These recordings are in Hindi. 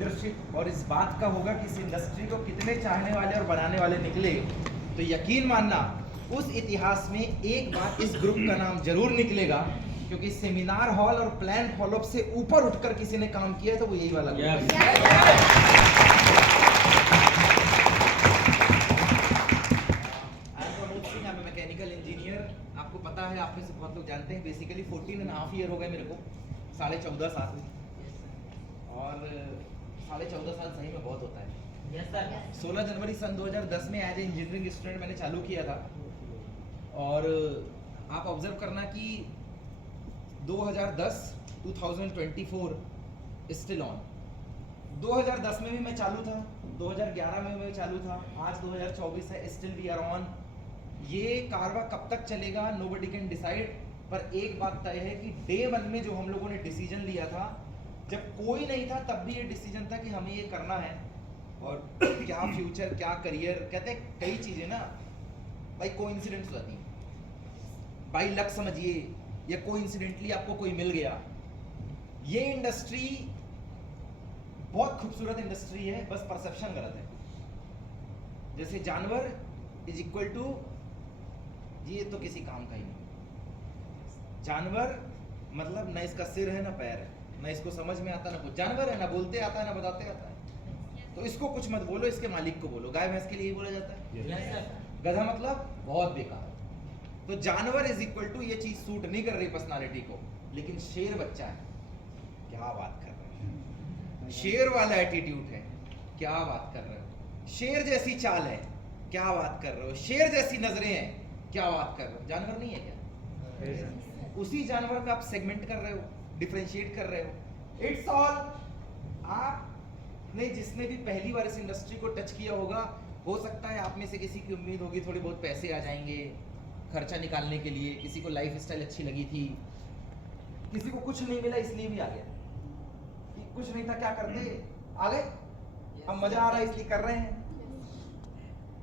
लीडरशिप और इस बात का होगा कि इस इंडस्ट्री को कितने चाहने वाले और बनाने वाले निकले, तो यकीन मानना उस इतिहास में एक बार इस ग्रुप का नाम जरूर निकलेगा, क्योंकि सेमिनार हॉल और प्लान फॉलोअप से ऊपर उठकर किसी ने काम किया है तो वो यही वाला ग्रुप है। मैकेनिकल इंजीनियर, आपको पता है, आप में से बहुत लोग जानते हैं, बेसिकली 14.5 ईयर हो गए मेरे को, 14.5 साल, और 14.5 साल सही में बहुत होता है। 16 जनवरी सन 2010 में एज ए इंजीनियरिंग स्टूडेंट मैंने चालू किया था, और आप ऑब्जर्व करना कि 2024 स्टिल ऑन। 2010 में भी मैं चालू था, 2011 में मैं चालू था, आज 2024 है, स्टिल वी आर ऑन। ये कारवा कब तक चलेगा नोबडी कैन डिसाइड, पर एक बात तय है कि डे 1 में जो हम लोगों ने डिसीजन लिया था, जब कोई नहीं था तब भी ये डिसीजन था कि हमें ये करना है, और क्या फ्यूचर, क्या करियर, कहते हैं कई चीजें ना भाई कोइंसिडेंस होती है, बाई लक समझिए, या कोइंसिडेंटली आपको कोई मिल गया। ये इंडस्ट्री बहुत खूबसूरत इंडस्ट्री है, बस परसेप्शन गलत है। जैसे जानवर इज इक्वल टू, ये तो किसी काम का ही नहीं। जानवर मतलब ना इसका सिर है ना पैर है, ना इसको समझ में आता ना कुछ, जानवर है, ना बोलते आता है ना बताते आता है, तो इसको कुछ मत बोलो, इसके मालिक को बोलो। गाय भैंस के लिए बोला जाता है, गधा मतलब बहुत बेकार। तो जानवर इज इक्वल टू, ये चीज सूट नहीं कर रही पर्सनालिटी को, लेकिन शेर बच्चा है, क्या बात कर रहे हो, शेर वाला एटीट्यूड है, क्या बात कर रहे हो, शेर जैसी चाल है, क्या बात कर रहे हो, शेर जैसी नजरें हैं, क्या बात कर रहे हो। जानवर नहीं है क्या? उसी जानवर का आप सेगमेंट कर रहे हो, डिफरेंशिएट कर रहे हो। इट्स ऑल, आपने जिसने भी पहली बार इस इंडस्ट्री को टच किया होगा, हो सकता है आप में से किसी की उम्मीद होगी थोड़ी बहुत पैसे आ जाएंगे खर्चा निकालने के लिए, किसी को लाइफ स्टाइल अच्छी लगी थी, किसी को कुछ नहीं मिला इसलिए भी आ गया, कि कुछ नहीं था क्या करते आ गए, अब मजा आ रहा है इसलिए कर रहे हैं,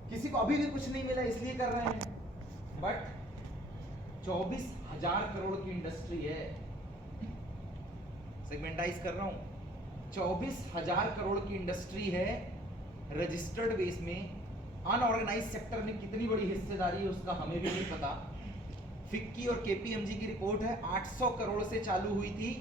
किसी को अभी भी कुछ नहीं मिला इसलिए कर रहे हैं। बट 24,000 करोड़ की इंडस्ट्री है, सेगमेंटाइज कर रहा हूं, 24,000 करोड़ की इंडस्ट्री है, रजिस्टर्ड बेस में। अनऑर्गेनाइज सेक्टर में कितनी बड़ी हिस्सेदारी है उसका हमें भी नहीं पता। फिक्की और केपीएमजी की रिपोर्ट है 800 करोड़ से चालू हुई थी,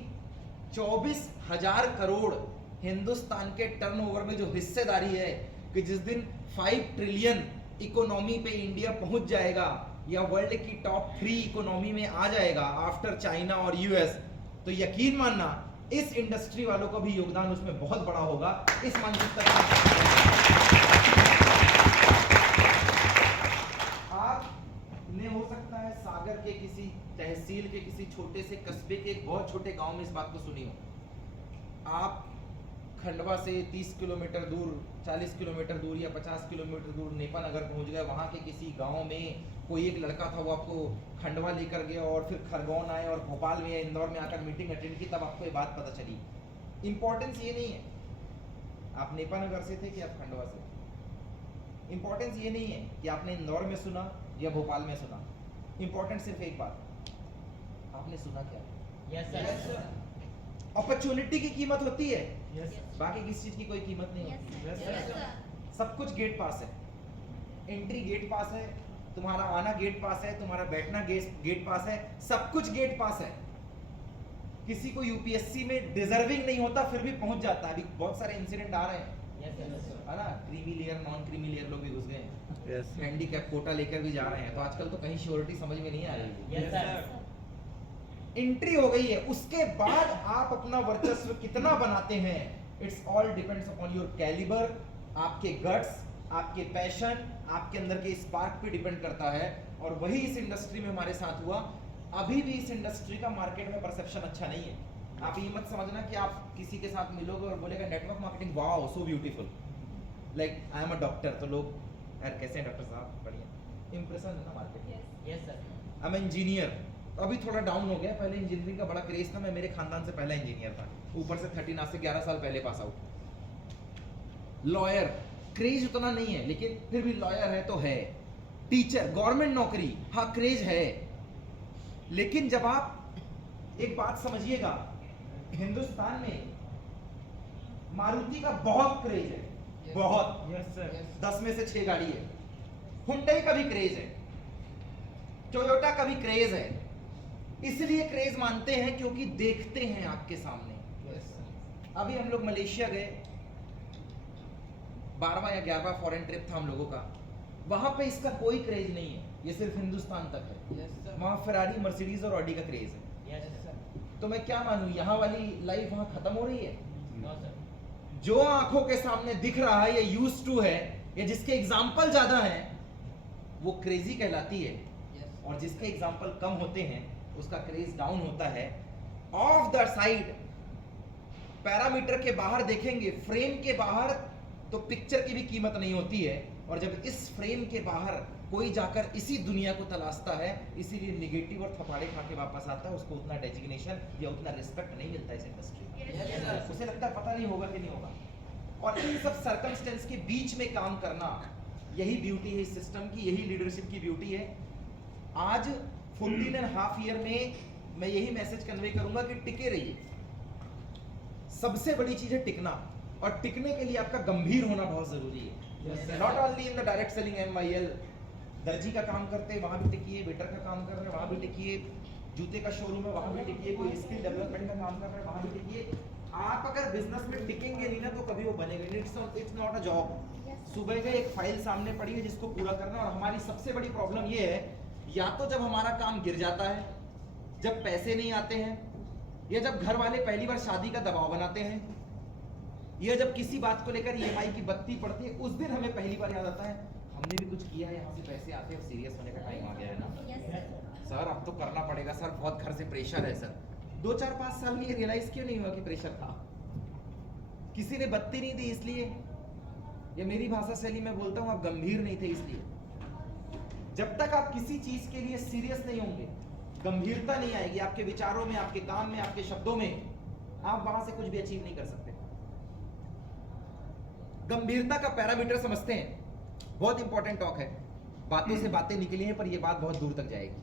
24,000 करोड़ हिंदुस्तान के टर्नओवर में जो हिस्सेदारी है, कि जिस दिन 5 ट्रिलियन इकोनॉमी पे इंडिया पहुंच जाएगा, या वर्ल्ड की टॉप 3 इकोनॉमी में आ जाएगा आफ्टर चाइना और यूएस, तो यकीन मानना इस इंडस्ट्री वालों का भी योगदान उसमें बहुत बड़ा होगा। इस मानसिकता आपने हो सकता है सागर के किसी तहसील के किसी छोटे से कस्बे के एक बहुत छोटे गांव में इस बात को सुनी हो। आप खंडवा से 30 किलोमीटर दूर, 40 किलोमीटर दूर या 50 किलोमीटर दूर नेपा नगर पहुंच गए, वहां के किसी गांव में कोई एक लड़का था, वो आपको खंडवा लेकर गया और फिर खरगोन आए और भोपाल में या इंदौर में आकर मीटिंग अटेंड की, तब आपको ये बात पता चली। इंपॉर्टेंस ये नहीं है आप नेपा नगर से थे कि आप खंडवा से, इंपॉर्टेंस ये नहीं है कि आपने इंदौर में सुना या भोपाल में सुना, इंपॉर्टेंट सिर्फ एक बात, आपने सुना क्या। Yes sir. अपॉर्चुनिटी की कीमत होती है, यस बाकी किसी चीज की कोई कीमत नहीं होती। सर। सब कुछ गेट पास है, एंट्री गेट पास है, तुम्हारा आना गेट पास है, तुम्हारा बैठना गेट पास है, सब कुछ गेट पास है। किसी को यूपीएससी में डिजर्विंग नहीं होता फिर भी पहुंच जाता है। अभी बहुत सारे इंसिडेंट आ रहे हैं, है ना, creamy layer non creamy layer लोग भी घुस गए, हैंडीकैप कोटा लेकर भी जा रहे हैं, तो आजकल तो कहीं श्योरिटी समझ में नहीं आ रही। Yes sir. एंट्री हो गई है, उसके बाद आप अपना वर्चस्व कितना बनाते हैं, it's all depends upon your calibre, आपके गट्स, आपके पैशन, आपके अंदर के स्पार्क पे डिपेंड करता है। और वही इस इंडस्ट्री में हमारे साथ हुआ। अभी भी इस इंडस्ट्री का मार्केट में परसेप्शन अच्छा नहीं है। आप ये मत समझना कि आप किसी के साथ मिलोगे और बोलेगा network marketing wow so beautiful, like I am a doctor, तो लोग यार कैसे हैं डॉक्टर साहब, बढ़िया, इंप्रेशन है ना market. Yes sir. I am engineer, अभी थोड़ा डाउन हो गया, पहले इंजीनियरिंग का बड़ा क्रेज था, मैं मेरे खानदान से पहला इंजीनियर था, ऊपर से 13 आज से 11 साल पहले पास आउट। लॉयर क्रेज उतना नहीं है, लेकिन फिर भी लॉयर है तो है। टीचर, गवर्नमेंट नौकरी, हाँ क्रेज है। लेकिन जब आप एक बात समझिएगा, हिंदुस्तान में मारुति का बहुत क्रेज है, बहुत। यस सर 10 में से 6 गाड़ी है। हुंडई का भी क्रेज है, टोयोटा का भी क्रेज है। इसलिए क्रेज मानते हैं क्योंकि देखते हैं आपके सामने। अभी हम लोग मलेशिया गए, 12वां या 11वां फॉरेन ट्रिप था हम लोगों का। वहां पे इसका कोई क्रेज नहीं है, ये सिर्फ हिंदुस्तान तक है। वहां फेरारी, मर्सिडीज और ऑडी का क्रेज है। तो मैं क्या मानूं, यहाँ वाली लाइफ वहां खत्म हो रही है। जो आंखों के सामने दिख रहा है, ये यूज्ड टू है, या जिसके एग्जाम्पल ज्यादा हैं, वो क्रेजी कहलाती है। और जिसके एग्जाम्पल कम होते हैं, उसका क्रेज डाउन होता है। ऑफ द साइड, पैरामीटर के बाहर देखेंगे, फ्रेम के बाहर, तो पिक्चर की भी कीमत नहीं होती है। और जब इस फ्रेम के बाहर कोई जाकर इसी दुनिया को तलाशता है, इसीलिए निगेटिव और थपाड़े खा के वापस आता है, उसको उतना डेजिग्नेशन या उतना रिस्पेक्ट नहीं मिलता इस इंडस्ट्री में। उसे लगता है पता नहीं होगा कि नहीं होगा। और इन सब सर्कमस्टेंस के बीच में काम करना, यही ब्यूटी है इस सिस्टम की, यही लीडरशिप की ब्यूटी है। आज 14.5 ईयर में मैं यही मैसेज कन्वे करूंगा कि टिके रहिए। सबसे बड़ी चीज है टिकना, और टिकने के लिए आपका गंभीर होना बहुत जरूरी है। Not only in the direct selling MYL, दर्जी का काम करते हैं वहां भी टिकिए, वेटर का काम कर रहे हैं वहां भी टिकिए, जूते का शोरूम है वहां भी टिकिए, कोई स्किल डेवलपमेंट का काम कर रहे हैं वहां भी टिकिए। आप अगर बिजनेस में टिकेंगे नहीं ना, तो कभी वो बनेगा नहीं। It's not a job. सुबह का एक फाइल सामने पड़ी है जिसको पूरा करना। और हमारी सबसे बड़ी प्रॉब्लम ये है, या तो जब हमारा काम गिर जाता है, जब पैसे नहीं आते हैं, या जब घर वाले पहली बार शादी का दबाव बनाते हैं, या जब किसी बात को लेकर EMI की बत्ती पड़ती है, उस दिन हमें पहली बार याद आता है हमने भी कुछ किया है, यहाँ से पैसे आते हैं, सीरियस होने का टाइम आ गया है ना। सर अब तो करना पड़ेगा सर, बहुत घर से प्रेशर है सर। 2-4-5 साल में ये रियलाइज क्यों नहीं हुआ कि प्रेशर था? किसी ने बत्ती नहीं दी इसलिए, या मेरी भाषा शैली में बोलता हूँ, आप गंभीर नहीं थे इसलिए। जब तक आप किसी चीज के लिए सीरियस नहीं होंगे, गंभीरता नहीं आएगी आपके विचारों में, आपके काम में, आपके शब्दों में, आप वहां से कुछ भी अचीव नहीं कर सकते। गंभीरता का पैरामीटर समझते हैं, बहुत इंपॉर्टेंट टॉक है। बातों से बातें निकली हैं, पर ये बात बहुत दूर तक जाएगी।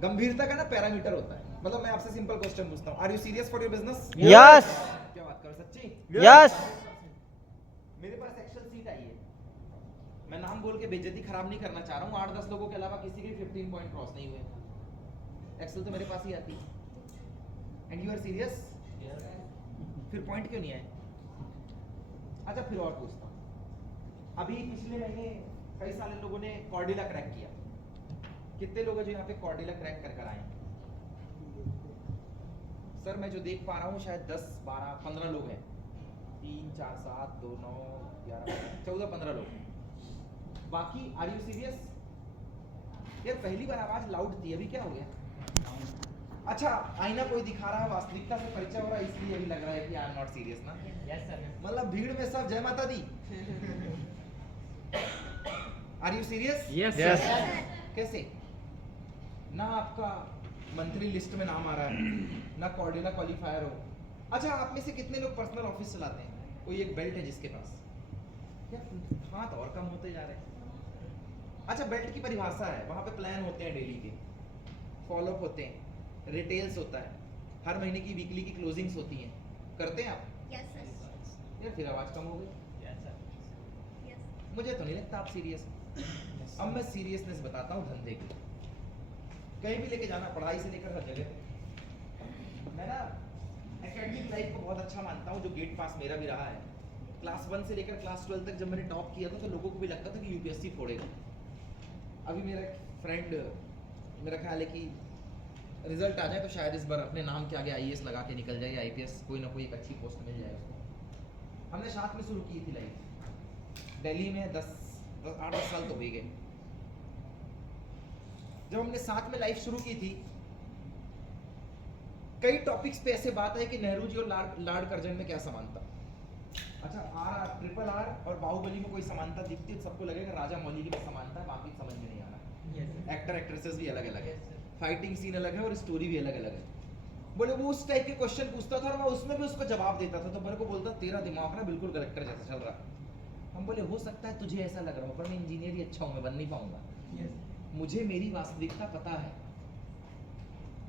गंभीरता का ना पैरामीटर होता है। मतलब मैं आपसे सिंपल क्वेश्चन पूछता हूँ, are you serious for your business? Yes. क्या बात कर, सच्ची? यस। मेरे पास एक्सेल सीट आई है, मैं नाम बोल के बेइज्जती खराब नहीं करना चाह रहा हूँ। 8-10 लोगों के अलावा किसी के 15 पॉइंट क्रॉस नहीं हुए। एक्सेल तो मेरे पास ही आती है। And you are serious? फिर पॉइंट क्यों नहीं आए? अच्छा फिर और पूछता हूँ, अभी पिछले महीने कई सारे लोगों ने कॉर्डिला क्रैक किया। कितने लोग हैं जो यहाँ पे कॉर्डिला क्रैक कर कर आए? सर मैं जो देख पा रहा हूँ शायद 10, 12, 15 लोग हैं। 3, 4, 7, 2, 9, 11, 14, 15 लोग। बाकी आर यू सीरियस? यार पहली बार आवाज लाउड थी, अभी क्या हो गया? अच्छा आईना कोई दिखा रहा है, वास्तविकता से परिचय हो रहा है, इसलिए अभी लग रहा है कि आई एम नॉट सीरियस ना। यस सर मतलब भीड़ में सब जय माता दी। Are you serious? यस। कैसे? ना आपका मंथली लिस्ट में नाम आ रहा है, ना कॉर्डिला क्वालिफायर हो। अच्छा आप में से कितने लोग पर्सनल ऑफिस चलाते हैं? कोई एक बेल्ट है जिसके पास? यार हाथ और कम होते जा रहे हैं। अच्छा बेल्ट की परिभाषा है, वहां पे प्लान होते हैं डेली के, फॉलोअप होते हैं, रिटेल्स होता है, हर महीने की वीकली की क्लोजिंग्स होती हैं, करते हैं आप? यस सर यार फिर आवाज कम हो गई। यस सर यस मुझे तो नहीं लगता आप सीरियस हो। अब मैं सीरियसनेस बताता हूँ धंधे की। कहीं भी लेके जाना, पढ़ाई से लेकर हर जगह। मैं ना एकेडमिक लाइफ को बहुत अच्छा मानता हूँ, जो गेट पास मेरा भी रहा है। क्लास 1 से लेकर क्लास 12 तक जब मैंने टॉप किया था, तो लोगों को भी लगता था कि यूपीएससी फोड़ेगा। अभी मेरा एक फ्रेंड, मेरा ख्याल है कि रिजल्ट आ जाए तो शायद इस बार अपने नाम के आगे IAS लगा के निकल जाए, IPS, कोई ना कोई एक अच्छी पोस्ट मिल जाए उसको। हमने साथ में शुरू की थी लाइफ दिल्ली में, 8-10 साल तो हो गए। जब हमने साथ में लाइफ शुरू की थी, कई टॉपिक्स पे ऐसे बात है कि नेहरू जी और लॉर्ड कर्जन में क्या समानता। अच्छा RRR और बाहुबली में कोई समानता दिखती है, सबको लगेगा राजा मौली की समानता है, बाकी समझ में नहीं आ रहा। एक्टर एक्ट्रेसेस भी अलग अलग है, फाइटिंग सीन अलग है और स्टोरी भी अलग अलग है। बोले वो उस टाइप के क्वेश्चन पूछता था और मैं उसमें भी उसको जवाब देता था, तो मेरे को बोलता तेरा दिमाग ना बिल्कुल कलेक्टर जैसा चल रहा। हम बोले हो सकता है तुझे ऐसा लग रहा हो, पर मैं इंजीनियर ही अच्छा हूँ, मैं बन नहीं पाऊंगा। मुझे मेरी वास्तविकता पता है,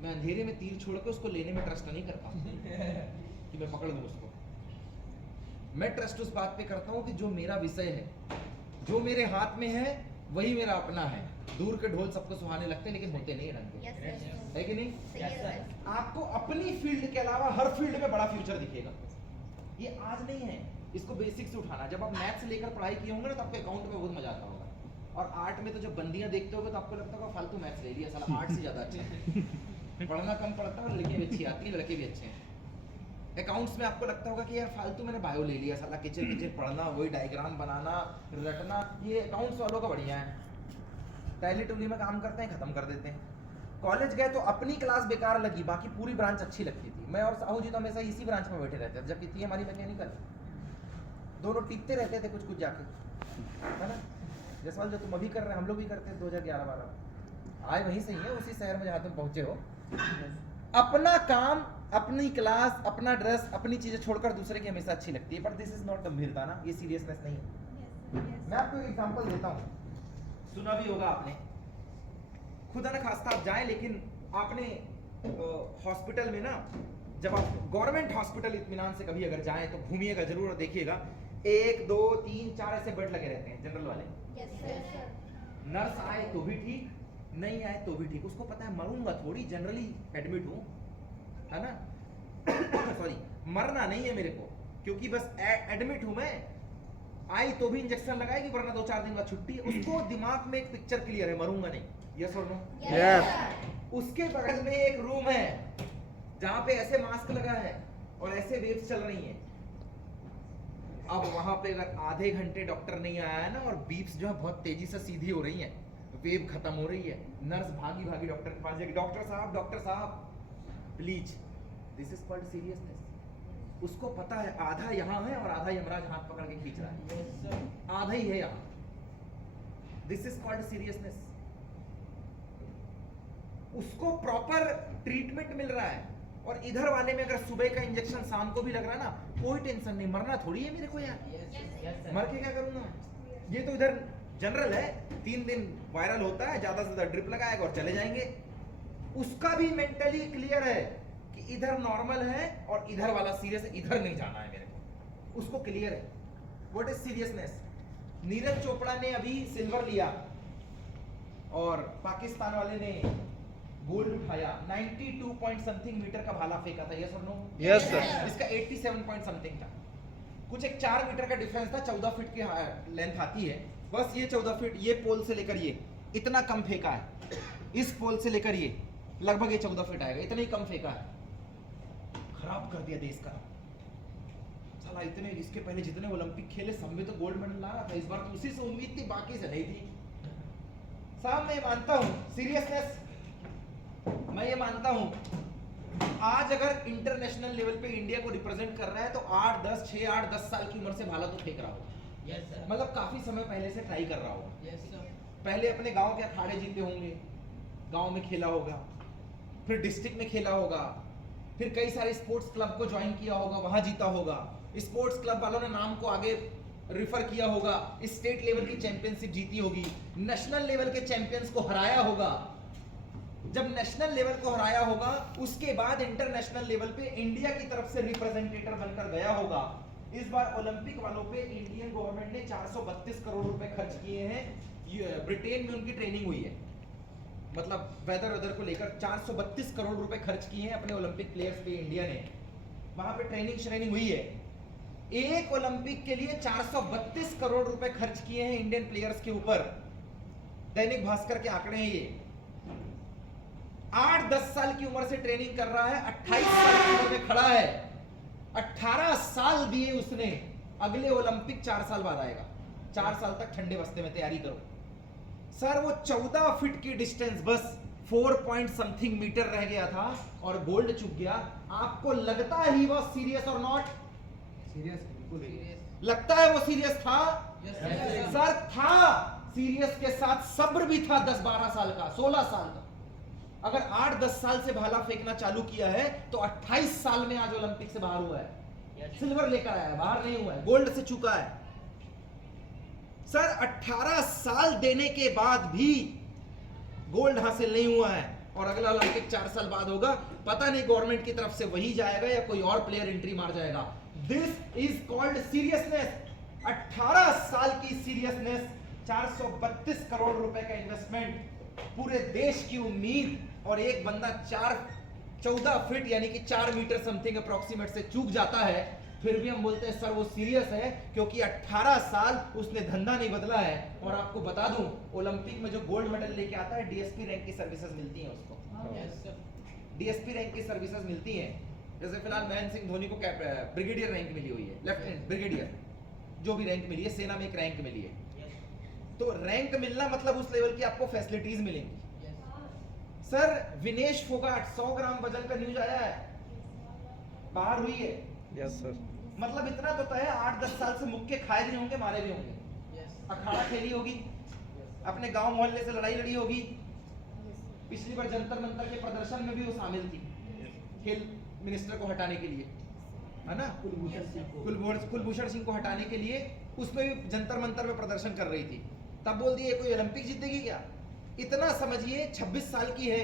मैं अंधेरे में तीर छोड़ के उसको लेने में ट्रस्ट नहीं करता कि मैं पकड़ दूँ उसको। मैं ट्रस्ट उस बात पे करता हूँ कि जो मेरा विषय है, जो मेरे हाथ में है, वही मेरा अपना है। दूर के ढोल सबको सुहाने लगते हैं, लेकिन होते नहीं रंग के, Yes, yes, yes. है कि नहीं? Yes, sir. आपको अपनी फील्ड के अलावा हर फील्ड में बड़ा फ्यूचर दिखेगा। ये आज नहीं है, इसको बेसिक से उठाना। जब आप मैथ से लेकर पढ़ाई किए होंगे ना, तो आपको अकाउंट में बहुत मजा आता होगा। और आर्ट में तो जब बंदियां देखते होगे तो आपको लगता होगा फालतू मैथ्स ले लिया, साला आर्ट से ज्यादा अच्छा है। पढ़ना कम पड़ता है और लड़कियां भी अच्छी आती है, लड़के भी अच्छे हैं। अकाउंट्स में आपको लगता होगा कि यार फालतू मैंने बायो ले लिया, साला किचन किचन पढ़ना, वही डायग्राम बनाना, रटना, ये अकाउंट्स वालों का बढ़िया है। टैली टूली में काम करते हैं, खत्म कर देते हैं। कॉलेज गए तो अपनी क्लास बेकार लगी, बाकी पूरी ब्रांच अच्छी लगती थी। मैं और साहू जी तो हमेशा इसी ब्रांच में बैठे रहते थे, जबकि थी हमारी मैकेनिकल। दोनों टिकते रहते थे कुछ कुछ जाके, है ना? जैसा जो तुम अभी कर रहे हैं, हम लोग भी करते हैं 2011-12। आए वहीं से ही है, उसी शहर में जहाँ तुम पहुंचे हो। अपना काम, अपनी क्लास, अपना ड्रेस, अपनी चीजें छोड़कर दूसरे की हमेशा अच्छी लगती है। पर दिस इज नॉट गंभीरता ना, ये सीरियसनेस नहीं है। Yes, yes. मैं आपको एक एग्जांपल देता हूँ, सुना भी होगा आपने। खुदा न खास्ता आप जाए, लेकिन आपने हॉस्पिटल में ना, जब आप गवर्नमेंट हॉस्पिटल इत्मीनान से कभी अगर जाएं तो घूमिएगा जरूर और देखिएगा, 1 2 3 4 ऐसे बेड लगे रहते हैं जनरल वाले। Yes, sir. नर्स आए तो भी ठीक, नहीं आए तो भी ठीक। उसको पता है मरूंगा थोड़ी, जनरली एडमिट हूँ, है ना? सॉरी, मरना नहीं है मेरे को, क्योंकि बस एडमिट हूं मैं। आई तो भी इंजेक्शन लगाएगी, वरना 2-4 दिन बाद छुट्टी है। उसको दिमाग में एक पिक्चर क्लियर है, मरूंगा नहीं। यस और नो? Yes, sir. उसके बगल में एक रूम है जहां पे ऐसे मास्क लगा है और ऐसे वेव्स चल रही हैं। अब वहां पे अगर आधे घंटे डॉक्टर नहीं आया है ना, और बीप्स जो है बहुत तेजी से सीधी हो रही हैं, वेव खत्म हो रही है, नर्स भागी भागी डॉक्टर के पास जाएगी, डॉक्टर साहब please, this is called seriousness. उसको पता है आधा यहाँ है और आधा यमराज हाथ पकड़ के खींच रहा है, आधा ही है यहाँ। This is called seriousness. उसको प्रॉपर ट्रीटमेंट मिल रहा है, और इधर वाले में अगर सुबह का इंजेक्शन शाम को भी लग रहा है ना, कोई टेंशन नहीं, मरना थोड़ी है मेरे को यार। मर के क्या करूंगा? ये तो इधर जनरल है, 3 दिन वायरल होता है, ज्यादा से ज्यादा ड्रिप लगाएगा और चले जाएंगे। उसका भी मेंटली क्लियर है कि इधर नॉर्मल है और इधर वाला सीरियस है, इधर नहीं जाना है मेरे को। उसको क्लियर है what is seriousness. Neeraj Chopra ने अभी सिल्वर लिया और पाकिस्तान वाले ने गोल्ड उठाया। 92 पॉइंट समथिंग मीटर का भाला फेंका था, यस और नो? Yes sir. इसका 87 पॉइंट समथिंग था। कुछ एक 4 मीटर का डिफरेंस था, 14 फीट की लेंथ आती है। बस ये 14 फीट, ये पोल से लेकर ये इतना कम फेंका है, इस पोल से लेकर ये लगभग ये 14 फीट आएगा, इतना ही कम फेंका है। खराब कर दिया देश का साला। इतने इसके पहले जितने ओलंपिक खेले सब में तो गोल्ड मेडल ला रहा था, इस बार तो उसी से उम्मीद थी, बाकी से नहीं थी। साहब मैं मानता हूं सीरियसनेस, मैं ये मानता हूं आज अगर इंटरनेशनल लेवल पे इंडिया को रिप्रेजेंट कर रहा है तो 8-10 साल की उम्र से भाला तो फेंक रहा होगा। Yes sir. मतलब काफी समय पहले से ट्राई कर रहा होगा। Yes sir. पहले अपने गांव के अखाड़े जीते होंगे, गांव में खेला होगा, फिर डिस्ट्रिक्ट में खेला होगा, फिर कई सारे स्पोर्ट्स क्लब को ज्वाइन किया होगा, वहां जीता होगा। स्पोर्ट्स क्लब वालों ने नाम को आगे रिफर किया होगा, स्टेट लेवल की चैंपियनशिप जीती होगी, नेशनल लेवल के चैंपियंस को हराया होगा। जब नेशनल लेवल को हराया होगा उसके बाद इंटरनेशनल लेवल पे इंडिया की तरफ से रिप्रेजेंटेटर बनकर गया होगा। इस बार ओलंपिक वालों पे इंडियन गवर्नमेंट ने 432 करोड़ रुपए खर्च किए हैं। ब्रिटेन में उनकी ट्रेनिंग हुई है, मतलब वेदर को लेकर 432 करोड़ रुपए खर्च किए हैं अपने ओलंपिक प्लेयर्स पे इंडिया ने। वहां पे ट्रेनिंग हुई है। एक ओलंपिक के लिए 432 करोड़ रुपए खर्च किए हैं इंडियन प्लेयर्स के ऊपर। दैनिक भास्कर के आंकड़े हैं ये। 8-10 साल की उम्र से ट्रेनिंग कर रहा है, 28 साल की उम्र में खड़ा है। 18 साल दिए उसने, अगले ओलंपिक 4 साल बाद आएगा। 4 साल तक ठंडे बस्ते में तैयारी करो। सर वो 14 फीट की डिस्टेंस बस 4 पॉइंट समथिंग मीटर रह गया था और गोल्ड चुक गया। आपको लगता है ही वो सीरियस और नॉट सीरियस, बिल्कुल लगता है वो सीरियस था? Yes, सर था सीरियस के साथ सब्र भी था 10-12 साल का, 16 साल का। अगर 8-10 साल से भाला फेंकना चालू किया है तो 28 साल में आज ओलंपिक से बाहर हुआ है, सिल्वर लेकर आया है, बाहर नहीं हुआ है, गोल्ड से चुका है। सर 18 साल देने के बाद भी गोल्ड हासिल नहीं हुआ है और अगला ओलंपिक 4 साल बाद होगा। पता नहीं गवर्नमेंट की तरफ से वही जाएगा या कोई और प्लेयर एंट्री मार जाएगा। This is called seriousness. 18 साल की सीरियसनेस, 432 करोड़ रुपए का इन्वेस्टमेंट, पूरे देश की उम्मीद, और एक बंदा 14 फीट यानी कि 4 मीटर समथिंग अप्रोक्सीमेट से चूक जाता है, फिर भी हम बोलते हैं सर वो सीरियस है, क्योंकि 18 साल उसने धंधा नहीं बदला है। और आपको बता दूं, ओलंपिक में जो गोल्ड मेडल लेके आता है, डीएसपी रैंक की सर्विसेज मिलती हैं उसको। डीएसपी रैंक की सर्विसेज मिलती हैं। जैसे फिलहाल महेंद्र सिंह धोनी को ब्रिगेडियर रैंक मिली हुई है, लेफ्टिनेंट ब्रिगेडियर, जो भी रैंक मिली है, सेना में एक रैंक मिली है। तो रैंक मिलना मतलब उस लेवल की आपको फैसिलिटीज मिलेंगी। सर विनेश फोगाट 100 ग्राम वजन का न्यूज आया है, बाहर हुई है। Yes sir. मतलब इतना तो तय है, 8-10 साल से मुक्के खाए भी होंगे, मारे भी होंगे, अखाड़ा खेली होगी, अपने गांव मोहल्ले से लड़ाई लड़ी होगी। पिछली बार जंतर मंतर के प्रदर्शन में भी वो शामिल थी, खेल मिनिस्टर को हटाने के लिए, है ना, कुलभूषण सिंह को हटाने के लिए, उसमें भी जंतर मंतर में प्रदर्शन कर रही थी। तब बोल दिए कोई ओलंपिक जीतेगी क्या? इतना समझिए, 26 साल की है,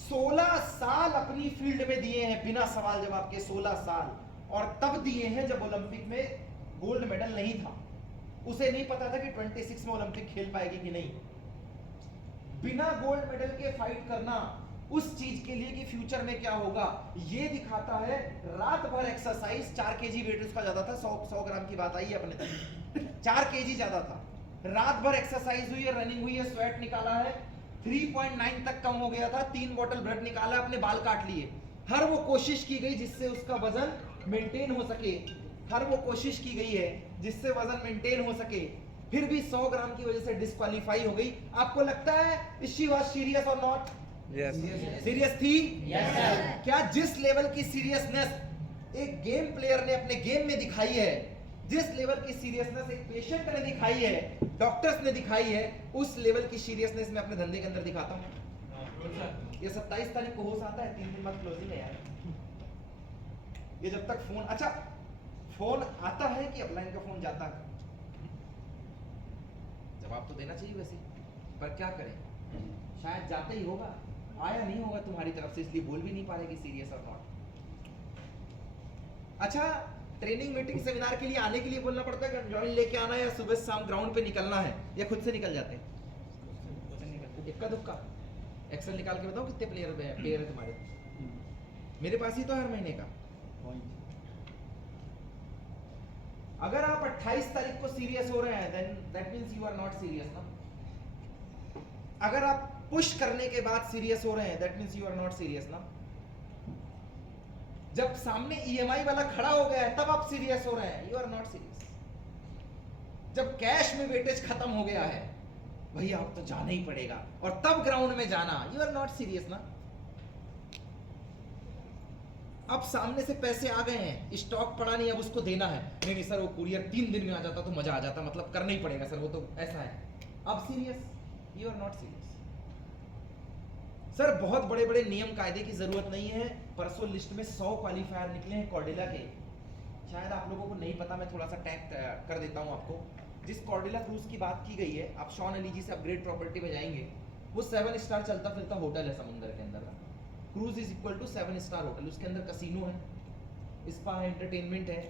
16 साल अपनी फील्ड में दिए हैं बिना सवाल जवाब के, 16 साल, और तब दिए हैं जब ओलंपिक में गोल्ड मेडल नहीं था। उसे नहीं पता था कि 26 में ओलंपिक खेल पाएगी कि नहीं। बिना गोल्ड मेडल के फाइट करना उस चीज के लिए कि फ्यूचर में क्या होगा, ये दिखाता है। रात भर एक्सरसाइज, 4 केजी वेट उसका ज्यादा था, 100 ग्राम की बात आई है अपने तक, 4 केजी ज्यादा था। रात भर एक्सरसाइज हुई है, रनिंग हुई है, स्वेट निकाला है, 3.9 तक कम हो गया था, 3 बोतल ब्लड निकाला, अपने बाल काट लिए। हर वो कोशिश की गई जिससे उसका वजन मेंटेन हो सके, हर वो कोशिश की गई है जिससे वजन मेंटेन हो सके, फिर भी 100 ग्राम की वजह से डिस्क्वालीफाई हो गई। आपको लगता है इज शी वाज सीरियस और नॉट? यस। सीरियस थी? Yes sir. क्या जिस लेवल की सीरियसनेस एक गेम प्लेयर ने अपने गेम में दिखाई है, जिस लेवल की सीरियसनेस एक पेशेंट ने दिखाई है, डॉक्टर्स ने दिखाई है, उस लेवल की सीरियसनेस मैं अपने धंधे के अंदर दिखाता हूँ। ये 27 तारीख को होश आता है, 3 दिन बाद क्लोजिंग है यार। ये जब तक फोन, अच्छा फोन आता है कि अपलाइन का फोन जाता है? जवाब तो देना चाहिए वैसे, पर क्या करें, शायद जाता ही होगा, आया नहीं होगा तुम्हारी तरफ से, इसलिए बोल भी नहीं पा रहे कि सीरियस और नॉट। अच्छा, ट्रेनिंग मीटिंग सेमिनार के लिए आने के लिए बोलना पड़ता है कि जॉइन लेके आना है, या सुबह शाम ग्राउंड पे निकलना है, या खुद से निकल जाते हैं? इक्का दुक्का एक्सेल निकाल के बताओ कितने प्लेयर है तुम्हारे? मेरे पास ही तो हर महीने का। अगर आप 28 तारीख को सीरियस हो रहे हैं, then that means you are not serious ना। अगर आप पुश करने के बाद सीरियस हो रहे हैं, that means you are not serious ना। जब सामने ईएमआई वाला खड़ा हो गया है तब आप सीरियस हो रहे हैं, यू आर नॉट सीरियस। जब कैश में वेटेज खत्म हो गया है, भैया अब तो जाना ही पड़ेगा, और तब ग्राउंड में जाना, यू आर नॉट सीरियस ना। अब सामने से पैसे आ गए हैं, स्टॉक पड़ा नहीं, अब उसको देना है, नहीं सर वो कुरियर 3 दिन में आ जाता तो मजा आ जाता, मतलब करना ही पड़ेगा सर, वो तो ऐसा है। अब serious, you are not serious. Sir बहुत बड़े बड़े नियम कायदे की जरूरत नहीं है। परसों लिस्ट में 100 क्वालिफायर निकले हैं कॉर्डेला के, शायद आप लोगों को नहीं पता, मैं थोड़ा सा टैग कर देता हूं आपको। जिस कॉर्डेला क्रूज की बात की गई है, आप शॉन अली जी से अपग्रेड प्रॉपर्टी में जाएंगे, वो 7 स्टार चलता फिरता होटल है समुद्र के अंदर। Cruise is equal to 7 star hotel, उसके अंदर कसिनो है, स्पा है, एंटरटेनमेंट है,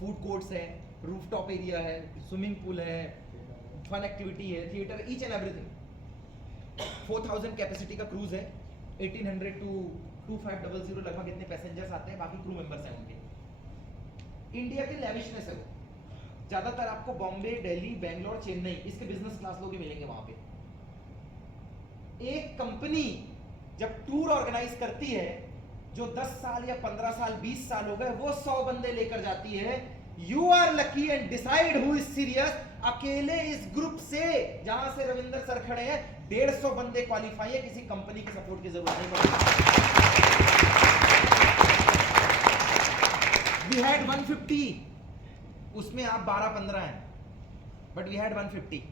फूड कोर्ट्स है, रूफटॉप एरिया है, स्विमिंग पूल है, फन एक्टिविटी है, theatre, each and everything. 4000 capacity का क्रूज है, 1800 टू 2500 लगभग इतने पैसेंजर्स आते हैं, बाकी क्रू मेंबर्स हैं उनके। इंडिया की लेविशनेस है वो, ज्यादातर आपको बॉम्बे, दिल्ली, बेंगलोर, चेन्नई, इसके बिजनेस क्लास लोग ही मिलेंगे वहां पे। एक कंपनी जब टूर ऑर्गेनाइज करती है, जो 10 साल या 15 साल 20 साल हो गए, वो 100 बंदे लेकर जाती है। You are lucky and decide who is serious. अकेले इस ग्रुप से, जहां से रविंदर सर खड़े हैं, 150 बंदे क्वालिफाई है, किसी कंपनी की सपोर्ट की जरूरत नहीं पड़ती। वी हैड 150, उसमें आप 12-15 हैं, बट वी हैड 150।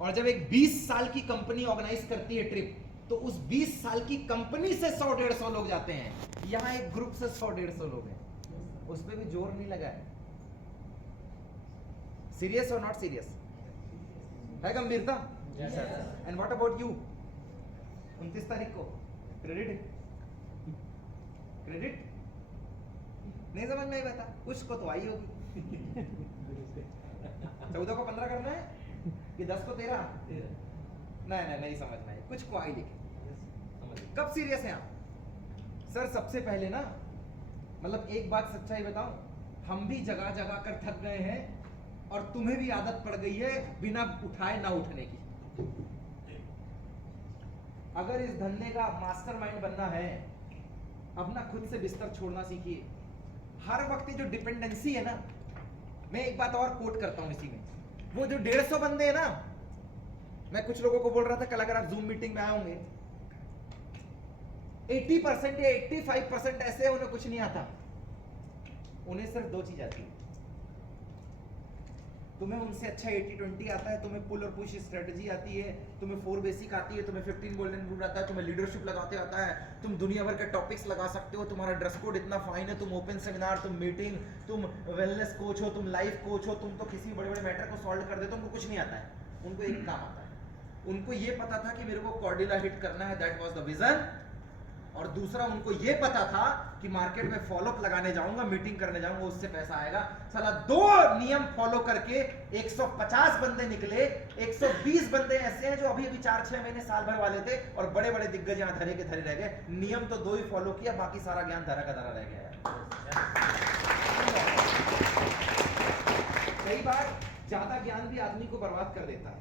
और जब एक 20 साल की कंपनी ऑर्गेनाइज करती है ट्रिप, तो उस 20 साल की कंपनी से 100-150 लोग जाते हैं। यहां एक ग्रुप से 100-150 लोग हैं, उसमें भी जोर नहीं लगा है। सीरियस और नॉट सीरियस है गंभीरता? And what about you? 29 तारीख को क्रेडिट नहीं समझ में आई बता, कुछ को तो आई होगी। 14 को 15 करना है कि 10 को 13? नहीं समझ में आई, कुछ को आई लिखे। कब सीरियस हैं आप? सर सबसे पहले ना, मतलब एक बात सच्चाई बताऊं, हम भी जगह जगह कर थक गए हैं और तुम्हें भी आदत पड़ गई है बिना उठाए ना उठने की। अगर इस धंधे का मास्टरमाइंड बनना है, अपना खुद से बिस्तर छोड़ना सीखिए। हर वक्त ये जो डिपेंडेंसी है ना, मैं एक बात और कोट करता हूं इसी में, वो जो 150 बंदे हैं ना, मैं कुछ लोगों को बोल रहा था कल, अगर आप जूम मीटिंग में आए होंगे, 80% या 85% ऐसे हैं उन्हें कुछ नहीं आता। उन्हें सिर्फ 2 चीज आती है। तुम्हें उनसे अच्छा 80-20 आता है, तुम्हें पुल और पुश स्ट्रेटजी आती है, तुम्हें 4 बेसिक आती है, तुम्हें 15 गोल्डन रूल आता है, तुम्हें लीडरशिप लगाते आता है, तुम दुनिया भर के टॉपिक्स लगा सकते हो, तुम्हारा ड्रेस कोड इतना फाइन है, तुम ओपन सेमिनार, तुम मीटिंग, तुम वेलनेस कोच हो, तुम लाइफ कोच हो, तुम तो किसी बड़े बड़े मैटर को सॉल्व कर देते हो। उनको कुछ नहीं आता है, उनको एक काम आता है। उनको ये पता था कि मेरे को कॉर्डिला हिट करना है, दैट वाज द विजन। और दूसरा उनको ये पता था कि मार्केट में फॉलोअप लगाने जाऊंगा, मीटिंग करने जाऊंगा, उससे पैसा आएगा। साला 2 नियम फॉलो करके 150 बंदे निकले। 120 बंदे ऐसे हैं जो अभी 4-6 महीने साल भर वाले थे और बड़े बड़े दिग्गज यहां धरे के धरे रह गए। नियम तो 2 ही फॉलो किया, बाकी सारा ज्ञान धरा का धरा रह गया यार। कई बार ज्यादा ज्ञान भी आदमी को बर्बाद कर देता है।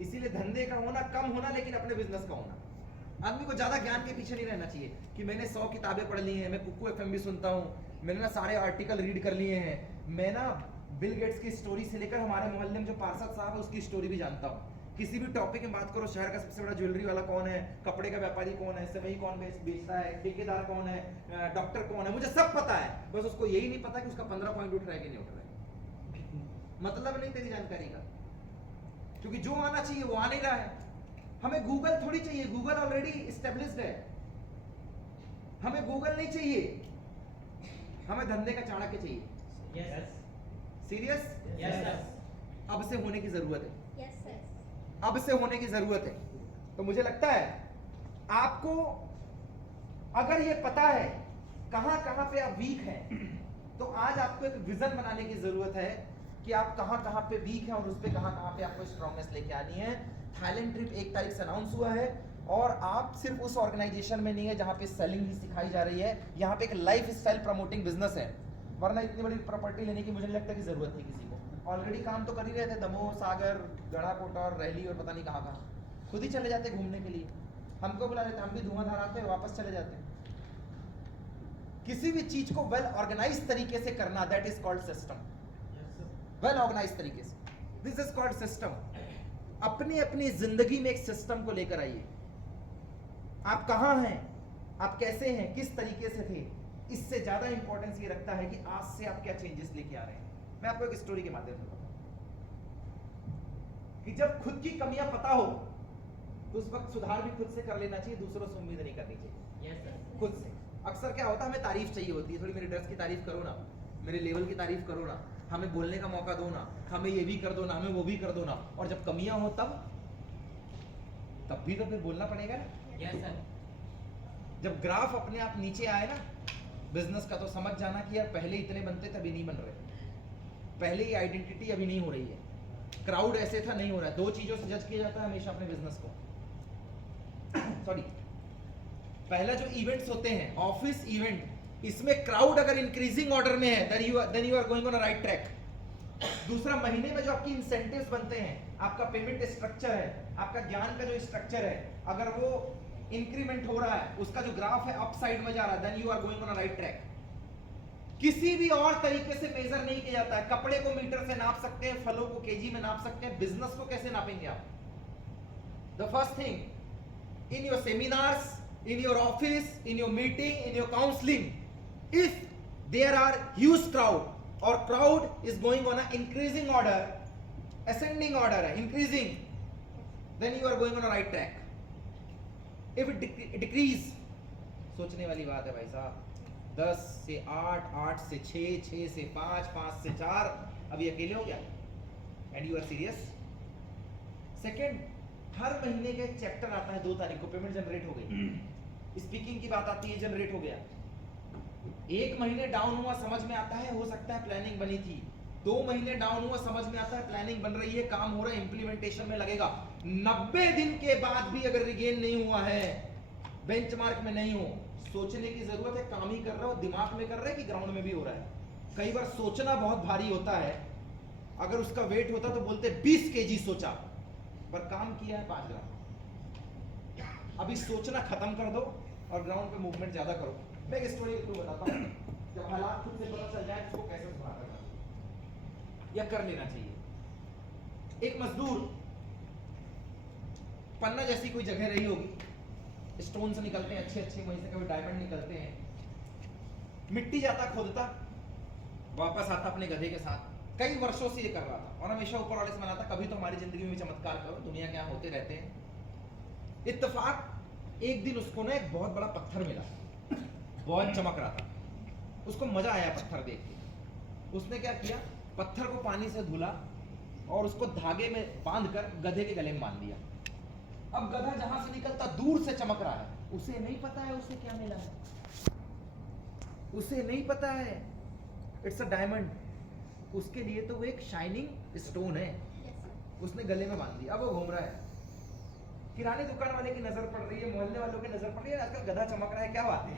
इसीलिए धंधे का होना कम होना, लेकिन अपने बिजनेस का होना। आदमी को ज्यादा ज्ञान के पीछे नहीं रहना चाहिए कि मैंने 100 किताबें पढ़ ली हैं, मैं कुकू एफएम भी सुनता हूँ, मैंने ना सारे आर्टिकल रीड कर लिए हैं, मैं ना बिल गेट्स की स्टोरी से लेकर हमारे मोहल्ले में जो पार्षद साहब है उसकी स्टोरी भी जानता हूँ। किसी भी टॉपिक में बात करो, शहर का सबसे बड़ा ज्वेलरी वाला कौन है, कपड़े का व्यापारी कौन है, सेवई कौन बेचता है, ठेकेदार कौन है, डॉक्टर कौन है, मुझे सब पता है। बस उसको यही नहीं पता कि उसका 15 पॉइंट उठ रहा है कि नहीं उठ रहा है। मतलब नहीं तेरी जानकारी का, क्योंकि जो आना चाहिए वो आ नहीं रहा है। हमें गूगल थोड़ी चाहिए, गूगल ऑलरेडी एस्टेब्लिश्ड है। हमें गूगल नहीं चाहिए, हमें धंधे का चाणक्य चाहिए। Yes. सीरियस? Yes. अब से होने की जरूरत है, Yes, sir. अब से होने की जरूरत है। तो मुझे लगता है आपको अगर ये पता है कहां कहां पे आप वीक हैं, तो आज आपको एक विजन बनाने की जरूरत है कि आप कहां कहां पे वीक हैं और उस पे कहां कहां पे आपको स्ट्रांगनेस लेके आनी है। थाईलैंड ट्रिप 1 तारीख से अनाउंस हुआ है और आप सिर्फ उस ऑर्गेनाइजेशन में नहीं है जहां पे सेलिंग ही सिखाई जा रही है, यहाँ पे एक लाइफ स्टाइल प्रमोटिंग बिजनेस है। वरना इतनी बड़ी प्रॉपर्टी लेने की मुझे नहीं लगता कि जरूरत थी किसी को। ऑलरेडी काम तो कर ही रहे थे, दमोह, सागर, गढ़ाकोट और रैली और पता नहीं कहाँ कहाँ, खुद ही चले जाते घूमने के लिए। हमको बुला लेते, हम भी धुआंधार आते वापस चले जाते। किसी भी चीज को वेल ऑर्गेनाइज तरीके से करना, that is called system. Well organise तरीके से, दिस इज कॉल्ड सिस्टम। अपनी अपनी जिंदगी में एक सिस्टम को लेकर आइए। आप कहां हैं, आप कैसे हैं, किस तरीके से थे, इससे ज्यादा इंपॉर्टेंस ये रखता है कि आज से आप क्या चेंजेस लेके आ रहे हैं। मैं आपको एक स्टोरी के माध्यम से बताऊं कि जब खुद की कमियां पता हो तो उस वक्त सुधार भी खुद से कर लेना चाहिए, दूसरों से उम्मीद नहीं करनी चाहिए। Yes, sir. खुद से। अक्सर क्या होता है, हमें तारीफ चाहिए होती है, थोड़ी मेरे ड्रेस की तारीफ करो ना, मेरे लेवल की तारीफ करो ना, हमें बोलने का मौका दो ना, हमें ये भी कर दो ना, हमें वो भी कर दो ना। और जब कमियां हो तब भी तो फिर बोलना पड़ेगा ना। Yes, sir. जब ग्राफ अपने आप नीचे आए ना बिजनेस का, तो समझ जाना कि यार पहले इतने बनते थे, अभी नहीं बन रहे, पहले ये आइडेंटिटी अभी नहीं हो रही है, क्राउड ऐसे था नहीं हो रहा है। 2 चीजों से जज किया जाता है हमेशा अपने बिजनेस को। सॉरी, पहला जो इवेंट्स होते हैं, ऑफिस इवेंट, इसमें क्राउड अगर इंक्रीजिंग ऑर्डर में है then you are going on a right track. दूसरा, महीने में जो आपकी इंसेंटिव्स बनते हैं, आपका पेमेंट स्ट्रक्चर है, आपका ज्ञान का जो स्ट्रक्चर है, अगर वो इंक्रीमेंट हो रहा है, उसका जो ग्राफ है अप साइड में जा रहा है, then you are going on a right track. किसी भी और तरीके से मेजर नहीं किया जाता है। कपड़े को मीटर से नाप सकते हैं, फलों को केजी में नाप सकते हैं, बिजनेस को कैसे नापेंगे आप? The first thing, in your seminars, in your office, in your meeting, in your counseling, if there are huge crowd or crowd is going on an increasing order, ascending order है, increasing, then you are going on a right track. If it decrease, सोचने वाली बात है भाई साहब, 10 से 8, 8 से 6, 6 से 5, 5 से 4, अभी अकेले हो गया and you are serious. Second, हर महीने का एक चैप्टर आता है 2 तारीख को, पेमेंट जनरेट हो गई, स्पीकिंग की बात आती है, जनरेट हो गया, 1 महीने डाउन हुआ समझ में आता है, हो सकता है प्लानिंग बनी थी। 2 महीने डाउन हुआ समझ में आता है प्लानिंग बन रही है, काम हो रहा है, इंप्लीमेंटेशन में लगेगा। 90 दिन के बाद भी अगर रिगेन नहीं हुआ है, बेंचमार्क में नहीं हो, सोचने की जरूरत है काम ही कर रहे हो, दिमाग में कर रहे हैं कि ग्राउंड में भी हो रहा है। कई बार सोचना बहुत भारी होता है, अगर उसका वेट होता तो बोलते 20 केजी सोचा, पर काम किया है 5 ग्राम। अभी सोचना खत्म कर दो और ग्राउंड पे मूवमेंट ज्यादा करो। मैं एक स्टोरी आपको बताता हूँ, जब हालात खुद से पता चल जाए उसको कैसे सुधार करना या कर लेना चाहिए। एक मजदूर, पन्ना जैसी कोई जगह रही होगी, स्टोन से निकलते हैं अच्छे अच्छे, वहीं से कभी डायमंड निकलते हैं, मिट्टी जाता खोदता, वापस आता अपने गधे के साथ। कई वर्षों से ये कर रहा था और हमेशा ऊपर वाले से मनाता कभी तो हमारी जिंदगी में भी चमत्कार करो, दुनिया के यहाँ होते रहते हैं। इत्तेफाक एक दिन उसको ना एक बहुत बड़ा पत्थर मिला, बहुत चमक रहा था, उसको मजा आया पत्थर देख के। उसने क्या किया, पत्थर को पानी से धुला और उसको धागे में बांधकर गधे के गले में बांध दिया। अब गधा जहां से निकलता दूर से चमक रहा है, उसे नहीं पता है उसे क्या मिला है, उसे नहीं पता है इट्स अ डायमंड। उसके लिए तो वो एक शाइनिंग स्टोन है, उसने गले में बांध दिया। अब वो घूम रहा है, किराने दुकान वाले की नजर पड़ रही है, मोहल्ले वालों की नजर पड़ रही है, आजकल गधा चमक रहा है, क्या बात है?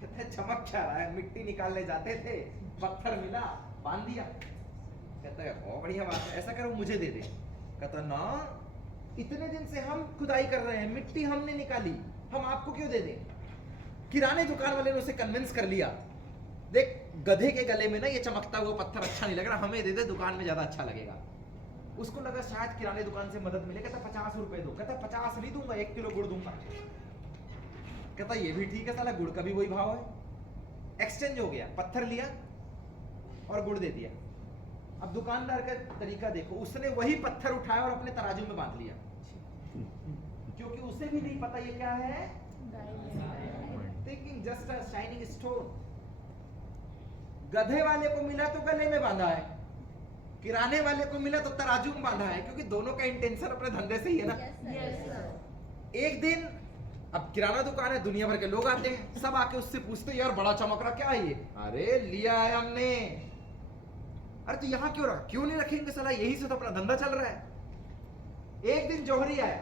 कहते हैं चमक क्या रहा है, मिट्टी निकालने जाते थे, पत्थर मिला, बांध दिया। कहता है बहुत बढ़िया बात है, ऐसा करो मुझे दे दे। कहता ना, इतने दिन से हम खुदाई कर रहे हैं, मिट्टी हमने निकाली, हम आपको क्यों दे दें? किराने दुकान वाले ने उसे कन्विंस कर लिया, देख गधे के गले में ना ये चमकता हुआ पत्थर अच्छा नहीं लग रहा, हमें दे दे, दुकान में ज्यादा अच्छा लगेगा। उसको लगा शायद किराने दुकान से मदद मिले। कहता 50 रुपए दो। कहता 50 नहीं दूंगा, 1 किलो गुड़ दूंगा। कहता ये भी ठीक है, साला गुड़ का भी वही भाव है। एक्सचेंज हो गया, पत्थर लिया और गुड़ दे दिया। अब दुकानदार का तरीका देखो, उसने वही पत्थर उठाया और अपने तराजू में बांध लिया, क्योंकि उसे भी नहीं पता ये क्या है, thinking just a shining stone. गधे वाले को मिला तो गले में बांधा है, किराने वाले को मिला तो तराजू में बांधा है, क्योंकि दोनों का इंटेंशन अपने धंधे से ही है ना। एक दिन अब किराना दुकान है, दुनिया भर के लोग आते हैं, सब आके उससे पूछते यार बड़ा चमक रहा, क्या है ये? अरे लिया है हमने। अरे तो यहाँ क्यों रहा? क्यों नहीं रखेंगे साला, यही से तो अपना धंधा चल रहा है। एक दिन जौहरी आया,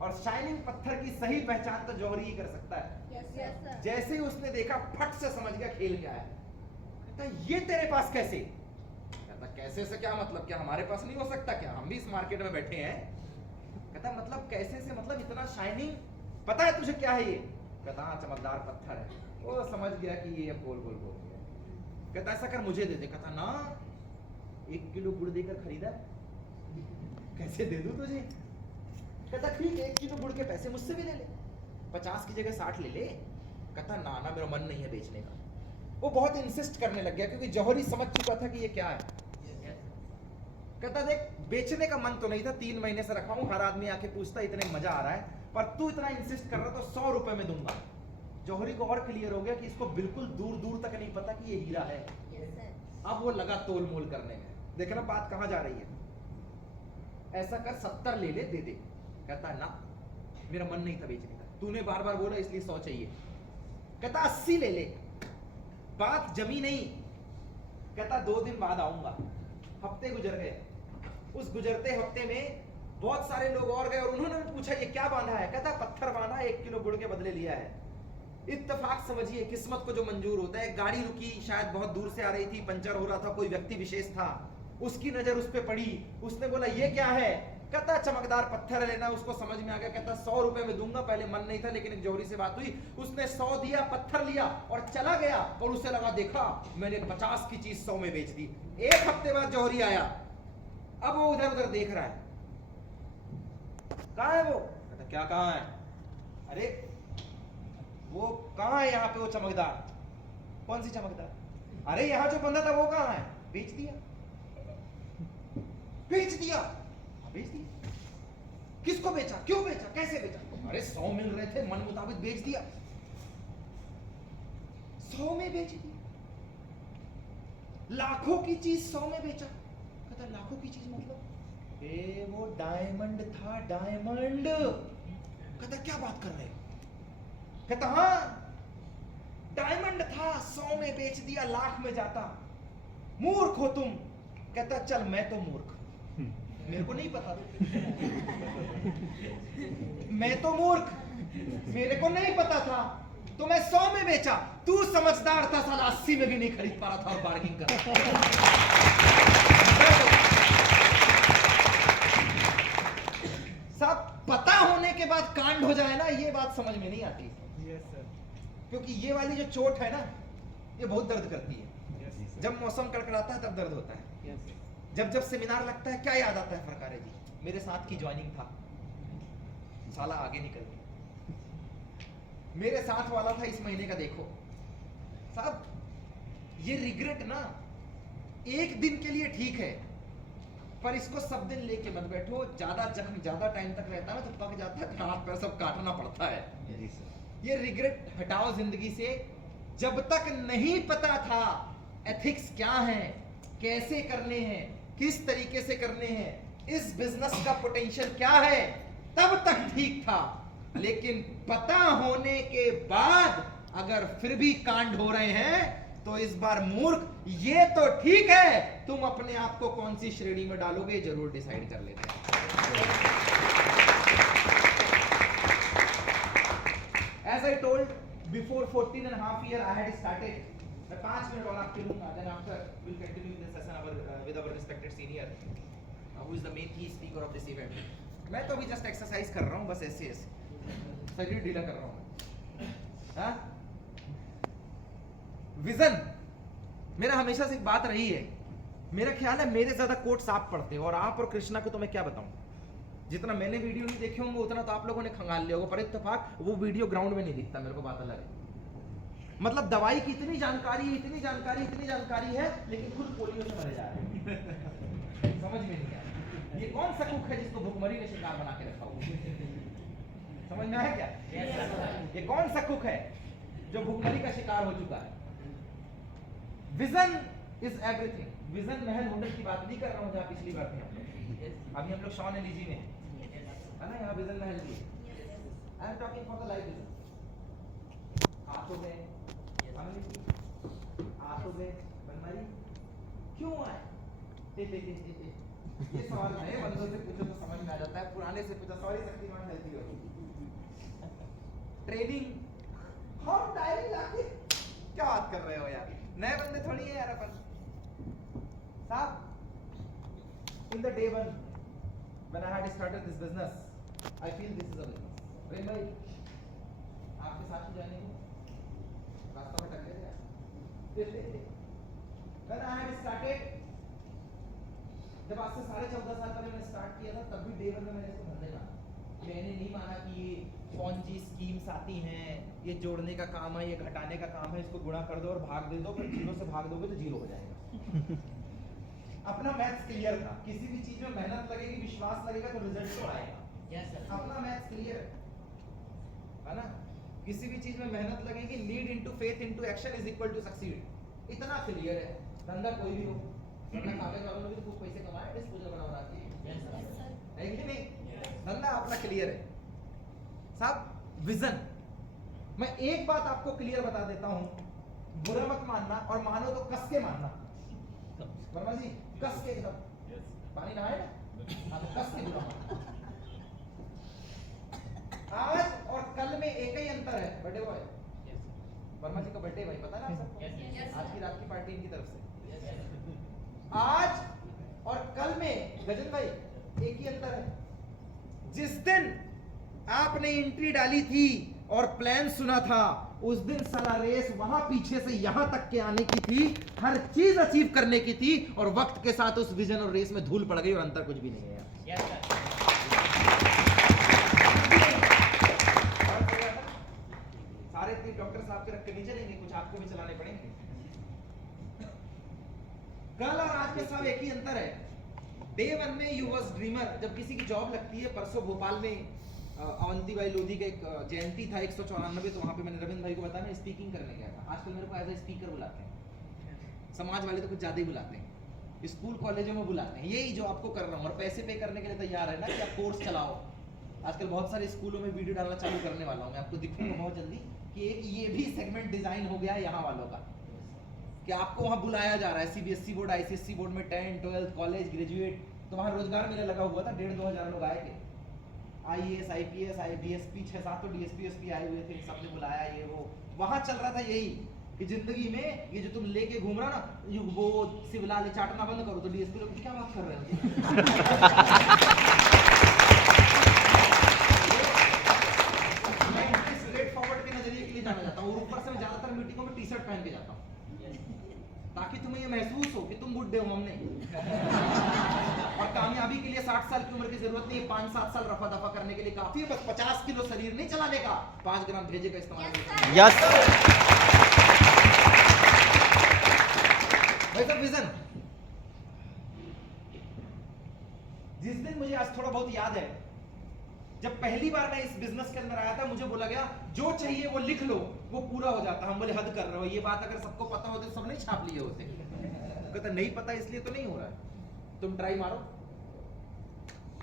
और शाइनिंग पत्थर की सही पहचान तो जौहरी ही कर सकता है। जैसे ही उसने देखा, फट से समझ गया खेल क्या है। कहता ये तेरे पास कैसे? कहता कैसे से क्या मतलब, क्या हमारे पास नहीं हो सकता क्या? हम भी इस मार्केट में बैठे हैं। कहता मतलब कैसे से मतलब इतना शाइनिंग, पता है तुझे क्या है ये? कहता हाँ चमकदार पत्थर है। वो समझ गया कि ये अब गोल गोल गोल गया। कहता ऐसा कर मुझे दे दे। कहता ना, 1 किलो गुड़ देकर खरीदा, कैसे दे दूं तुझे? कहता ठीक है, 1 किलो गुड़ के पैसे मुझसे भी ले ले, 50 की जगह 60 ले ले। कहता ना ना, मेरा मन नहीं है बेचने का। वो बहुत इंसिस्ट करने लग गया, क्योंकि जौहरी समझ चुका था कि ये क्या है। कहता देख बेचने का मन तो नहीं था, 3 महीने से रखा हूं, हर आदमी आके पूछता इतने मजा आ रहा है, पर तू इतना इंसिस्ट कर रहा तो 100 रुपए में दूंगा। जौहरी को और क्लियर हो गया कि इसको बिल्कुल दूर दूर तक नहीं पता कि ये हीरा है। अब वो लगा तोल मोल करने में। देखना बात कहां जा रही है। ऐसा कर 70 ले ले, दे दे। कहता ना, मेरा मन नहीं था बेचने का, तूने बार बार बोला इसलिए 100 चाहिए। कहता 80 ले ले। बात जमी नहीं। कहता 2 दिन बाद आऊंगा। हफ्ते गुजर गए। उस गुजरते हफ्ते में बहुत सारे लोग और गए और उन्होंने भी पूछा ये क्या बांधा है? कहता पत्थर बांधा, 1 किलो गुड़ के बदले लिया है। इत्तेफाक समझिए, किस्मत को जो मंजूर होता है। गाड़ी रुकी, शायद बहुत दूर से आ रही थी, पंचर हो रहा था, कोई व्यक्ति विशेष था, उसकी नजर उस पर पड़ी। उसने बोला ये क्या है? कहता चमकदार पत्थर लेना। उसको समझ में आ गया। कहता 100 रुपए में दूंगा। पहले मन नहीं था, लेकिन एक जौहरी से बात हुई, उसने 100 दिया, पत्थर लिया और चला गया। और उसे लगा देखा मैंने 50 की चीज 100 में बेच दी। 1 हफ्ते बाद जौहरी आया। अब वो उधर उधर देख रहा है, कहाँ है वो? कहता क्या कहाँ है? अरे वो कहाँ है यहाँ पे वो चमकदार? कौन सी चमकदार? अरे यहाँ जो बंदा था वो कहाँ है? बेच दिया। बेच दिया? बेच दिया। किसको बेचा? क्यों बेचा? कैसे बेचा? अरे 100 मिल रहे थे, मन मुताबिक बेच दिया। 100 में बेच दिया। लाखों की चीज 100 में बेचा। कहता लाखों की चीज मतलब? वो डायमंड था, डायमंड। कहता क्या बात कर रहे हो? कहता हाँ, डायमंड था 100 में बेच दिया, लाख में जाता। मूर्ख हो तुम। कहता चल मैं तो मूर्ख, मेरे को नहीं पता, मैं तो मूर्ख, मेरे को नहीं पता था तो मैं 100 में बेचा। तू समझदार था, साला 80 में भी नहीं खरीद पा रहा था और बार्गेनिंग कर रहा था। सब पता होने के बाद कांड हो जाए ना, ये बात समझ में नहीं आती। Yes, sir. क्योंकि ये वाली जो चोट है ना, ये बहुत दर्द करती है। Yes, sir. जब मौसम कड़कड़ाता है तब दर्द होता है। Yes, sir. जब सेमिनार लगता है, क्या याद आता है फरकारे जी? मेरे साथ की ज्वाइनिंग था, साला आगे निकल गया। मेरे साथ वाला था इस महीने का, देखो साहब, ये रिग्रेट ना एक दिन के लिए ठीक है, पर इसको सब दिन लेके मत बैठो। ज्यादा जख्म ज्यादा टाइम तक रहता है ना, तो पक जाता है, हाथ पैर सब काटना पड़ता है। जी सर. ये रिग्रेट हटाओ जिंदगी से। जब तक नहीं पता था एथिक्स क्या है, कैसे करने हैं, किस तरीके से करने हैं, इस बिजनेस का पोटेंशियल क्या है, तब तक ठीक था। लेकिन पता होने के बाद अगर फिर भी कांड हो रहे हैं तो इस बार मूर्ख, ये तो ठीक है, तुम अपने आप को कौन सी श्रेणी में डालोगे जरूर डिसाइड कर लेते हैं। As I told, before 14.5 years I had started. मैं 5 मिनट और आपके लूंगा, then after we'll continue this session with our respected senior, who is the main key speaker of this event. मैं तो अभी जस्ट एक्सरसाइज कर रहा हूँ, बस ऐसे शरीर ढीला कर रहा हूँ। हाँ? विजन मेरा हमेशा से एक बात रही है। मेरा ख्याल है मेरे ज्यादा कोट्स आप पढ़ते हो, और आप और कृष्णा को तो मैं क्या बताऊं, जितना मैंने वीडियो नहीं देखे होंगे उतना तो आप लोगों ने खंगाल लिया होगा, पर इत्तेफाक वो वीडियो ग्राउंड में नहीं दिखता, मेरे को बात अलग है। मतलब दवाई की इतनी जानकारी है, लेकिन खुद पोलियो से मरे जा रहे हैं। समझ में नहीं आया ये कौन सा कुक है जिसको भुखमरी ने शिकार बना के रखा हुआ। समझ में आया क्या? ये कौन सा कुक है जो भुखमरी का शिकार हो चुका है? Vision is everything. Vision Mahal hotel की बात नहीं कर रहा हूँ जहाँ पिछली बार थे हम लोग। अभी हम लोग शॉन एलिजी में है ना, यहाँ विजन महल की। I am talking for the life vision. हाथों में बनमारी क्यों आए? ये सवाल नए बंदों से पूछो तो समझ में आ जाता है, पुराने से पूछो सॉरी शक्तिमान गलती हो गई। ट्रेनिंग हम डायरी लाके क्या बात कर रहे हो यार, नए बंदे थोड़ी है यार अपन साहब। In the day one when I had started this business I feel this is a business. Prem भाई आपके साथ ही जाने को रास्ता में टकरे थे। व्हेन आई हैड स्टार्टेड, जब आज से 14.5 साल पहले मैंने स्टार्ट किया था, तब भी डे वन में मैंने इसको धंधे माना। मैंने नहीं माना कि ये पॉन्जी स्कीम्स आती हैं, ये जोड़ने का काम है, ये घटाने का काम है, इसको गुणा कर दो और भाग दे दो, फिर जीरो से भाग दोगे तो जीरो हो जाएगा। अपना मैथ्स क्लियर था, किसी भी चीज में मेहनत लगेगी, विश्वास लगेगा तो रिजल्ट तो आएगा। अपना मैथ्स क्लियर है ना, किसी भी चीज में मेहनत लगेगी, need into faith into action is equal to succeed, इतना क्लियर है। धंधा कोई भी हो, धंधा कागज वालों ने भी तो कुछ पैसे कमाए, डिस्पोजल बना के है कि नहीं? धंधा अपना क्लियर है साहब। विजन, मैं एक बात आपको क्लियर बता देता हूं, बुरा मत मानना, और मानो तो कस के मानना। वर्मा जी कस के एकदम, पानी नहाए ना, तो कस के बुरा मानना। आज और कल में एक ही अंतर है। बर्थडे बॉय वर्मा जी का बर्थडे भाई, पता ना आप सबको? आज की रात की पार्टी इनकी तरफ से। आज और कल में गजन भाई एक ही अंतर है, जिस दिन आपने एंट्री डाली थी और प्लान सुना था, उस दिन सारा रेस वहां पीछे से यहां तक के आने की थी, हर चीज अचीव करने की थी, और वक्त के साथ उस विजन और रेस में धूल पड़ गई और अंतर कुछ भी नहीं है। सारे तीन डॉक्टर साहब के रख के नहीं चलेंगे, कुछ आपको भी चलाने पड़ेंगे। कल और आज के साथ एक ही अंतर है। डे वन में यू वाज ड्रीमर, जब किसी की जॉब लगती है, परसों भोपाल में अवंती भाई लोधी का एक जयंती था 194, तो वहां पे मैंने रविंद्र भाई को बताया मैं स्पीकिंग करने गया था। आजकल मेरे को एज ए स्पीकर बुलाते हैं, समाज वाले तो कुछ ज्यादा ही बुलाते हैं, स्कूल कॉलेजों में बुलाते हैं, यही जो आपको कर रहा हूँ, और पैसे पे करने के लिए तैयार है ना कि आप कोर्स चलाओ। आजकल बहुत सारे स्कूलों में वीडियो डालना चालू करने वाला हूँ मैं, आपको दिखूंगा बहुत जल्दी, कि एक ये भी सेगमेंट डिजाइन हो गया यहाँ वालों का कि आपको वहाँ बुलाया जा रहा है। सीबीएसई बोर्ड, आईसीएसई बोर्ड में 10, 12 कॉलेज, ग्रेजुएट, तो वहाँ रोजगार मेला लगा हुआ था। 1,500-2 हज़ार लोग आए थे। आईएएस, आईपीएस, डीएसपी, 6-7 तो डीएसपी आए हुए थे, सबने बुलाया ये वो। वहाँ चल रहा था यही कि जिंदगी में ये जो तुम लेके घूम रहा ना, वो सिवलाले चाटना बंद करो। तो डीएसपी लोग क्या बात कर रहे हो? मैं स्ट्रेट फॉरवर्ड के नजरिए के लिए जाना चाहता हूँ और ऊपर से मैं ज्यादातर मीटिंगों में टी-शर्ट पहन के जाता हूँ ताकि तुम्हें ये महसूस हो कि तुम बुड्ढे हो, हम नहीं। और कामयाबी के लिए 60 साल की उम्र की जरूरत नहीं है, 5-7 साल रफा दफा करने के लिए काफी है। बस 50 किलो शरीर नहीं चलाने का, 5 ग्राम भेजे का इस्तेमाल करना। यस वैसा विजन जिस दिन मुझे आज थोड़ा बहुत याद है, जब पहली बार मैं इस बिजनेस के अंदर आया था, मुझे बोला गया जो चाहिए वो लिख लो, वो पूरा हो जाता। हम बोले हद कर रहे हो, ये बात अगर सबको पता होती तो सब नहीं छाप लिए होते। कहता नहीं पता इसलिए तो नहीं हो रहा है, तुम ट्राई मारो।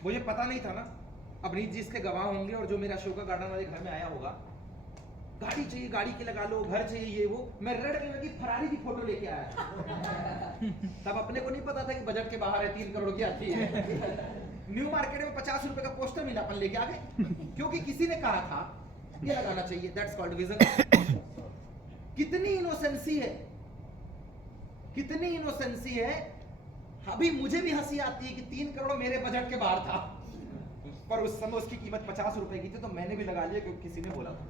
मुझे पता नहीं था ना, अवनीत जी इसके गवाह होंगे, और जो मेरा अशोका गार्डन वाले घर में आया होगा, गाड़ी चाहिए, गाड़ी की लगा लो, घर चाहिए, ये वो। मैं रेड कलर की फरारी की फोटो लेके आया तब अपने को नहीं पता था कि बजट के बाहर है, 3 करोड़ की आती है। न्यू मार्केट में 50 रुपए का पोस्टर मिला, अपन लेके आ गए क्योंकि किसी ने कहा था ये लगाना चाहिए। That's called vision. कितनी इनोसेंसी है, कितनी इनोसेंसी है। अभी मुझे भी हंसी आती है कि 3 करोड़ मेरे बजट के बाहर था, पर उस समय उसकी कीमत 50 रुपए की थी, तो मैंने भी लगा लिया क्योंकि किसी ने बोला था।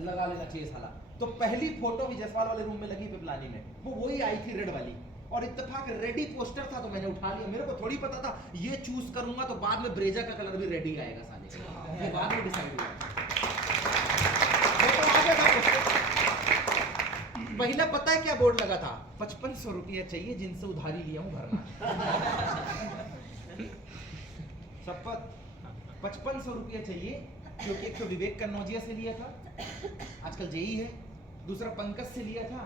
लगा लेना चाहिए साला। तो पहली फोटो भी जयसवाल वाले रूम में लगी पिपलानी में, वो वही आई थी रेड वाली, और इत्तेफाक रेडी पोस्टर था तो मैंने उठा लिया। मेरे को थोड़ी पता था ये चूज करूंगा तो बाद में ब्रेजा का कलर भी रेडी आएगा साले का, ये बाद में डिसाइड हुआ। वो तो आ गया था पोस्टर। पहला पता है क्या बोर्ड लगा था? 5500 रुपया चाहिए जिनसे उधारी लिया हूं भरना। शपथ 5500 रुपया चाहिए, क्योंकि एक तो विवेक कन्नौजिया से लिया था, आजकल जेई है, दूसरा पंकज से लिया था,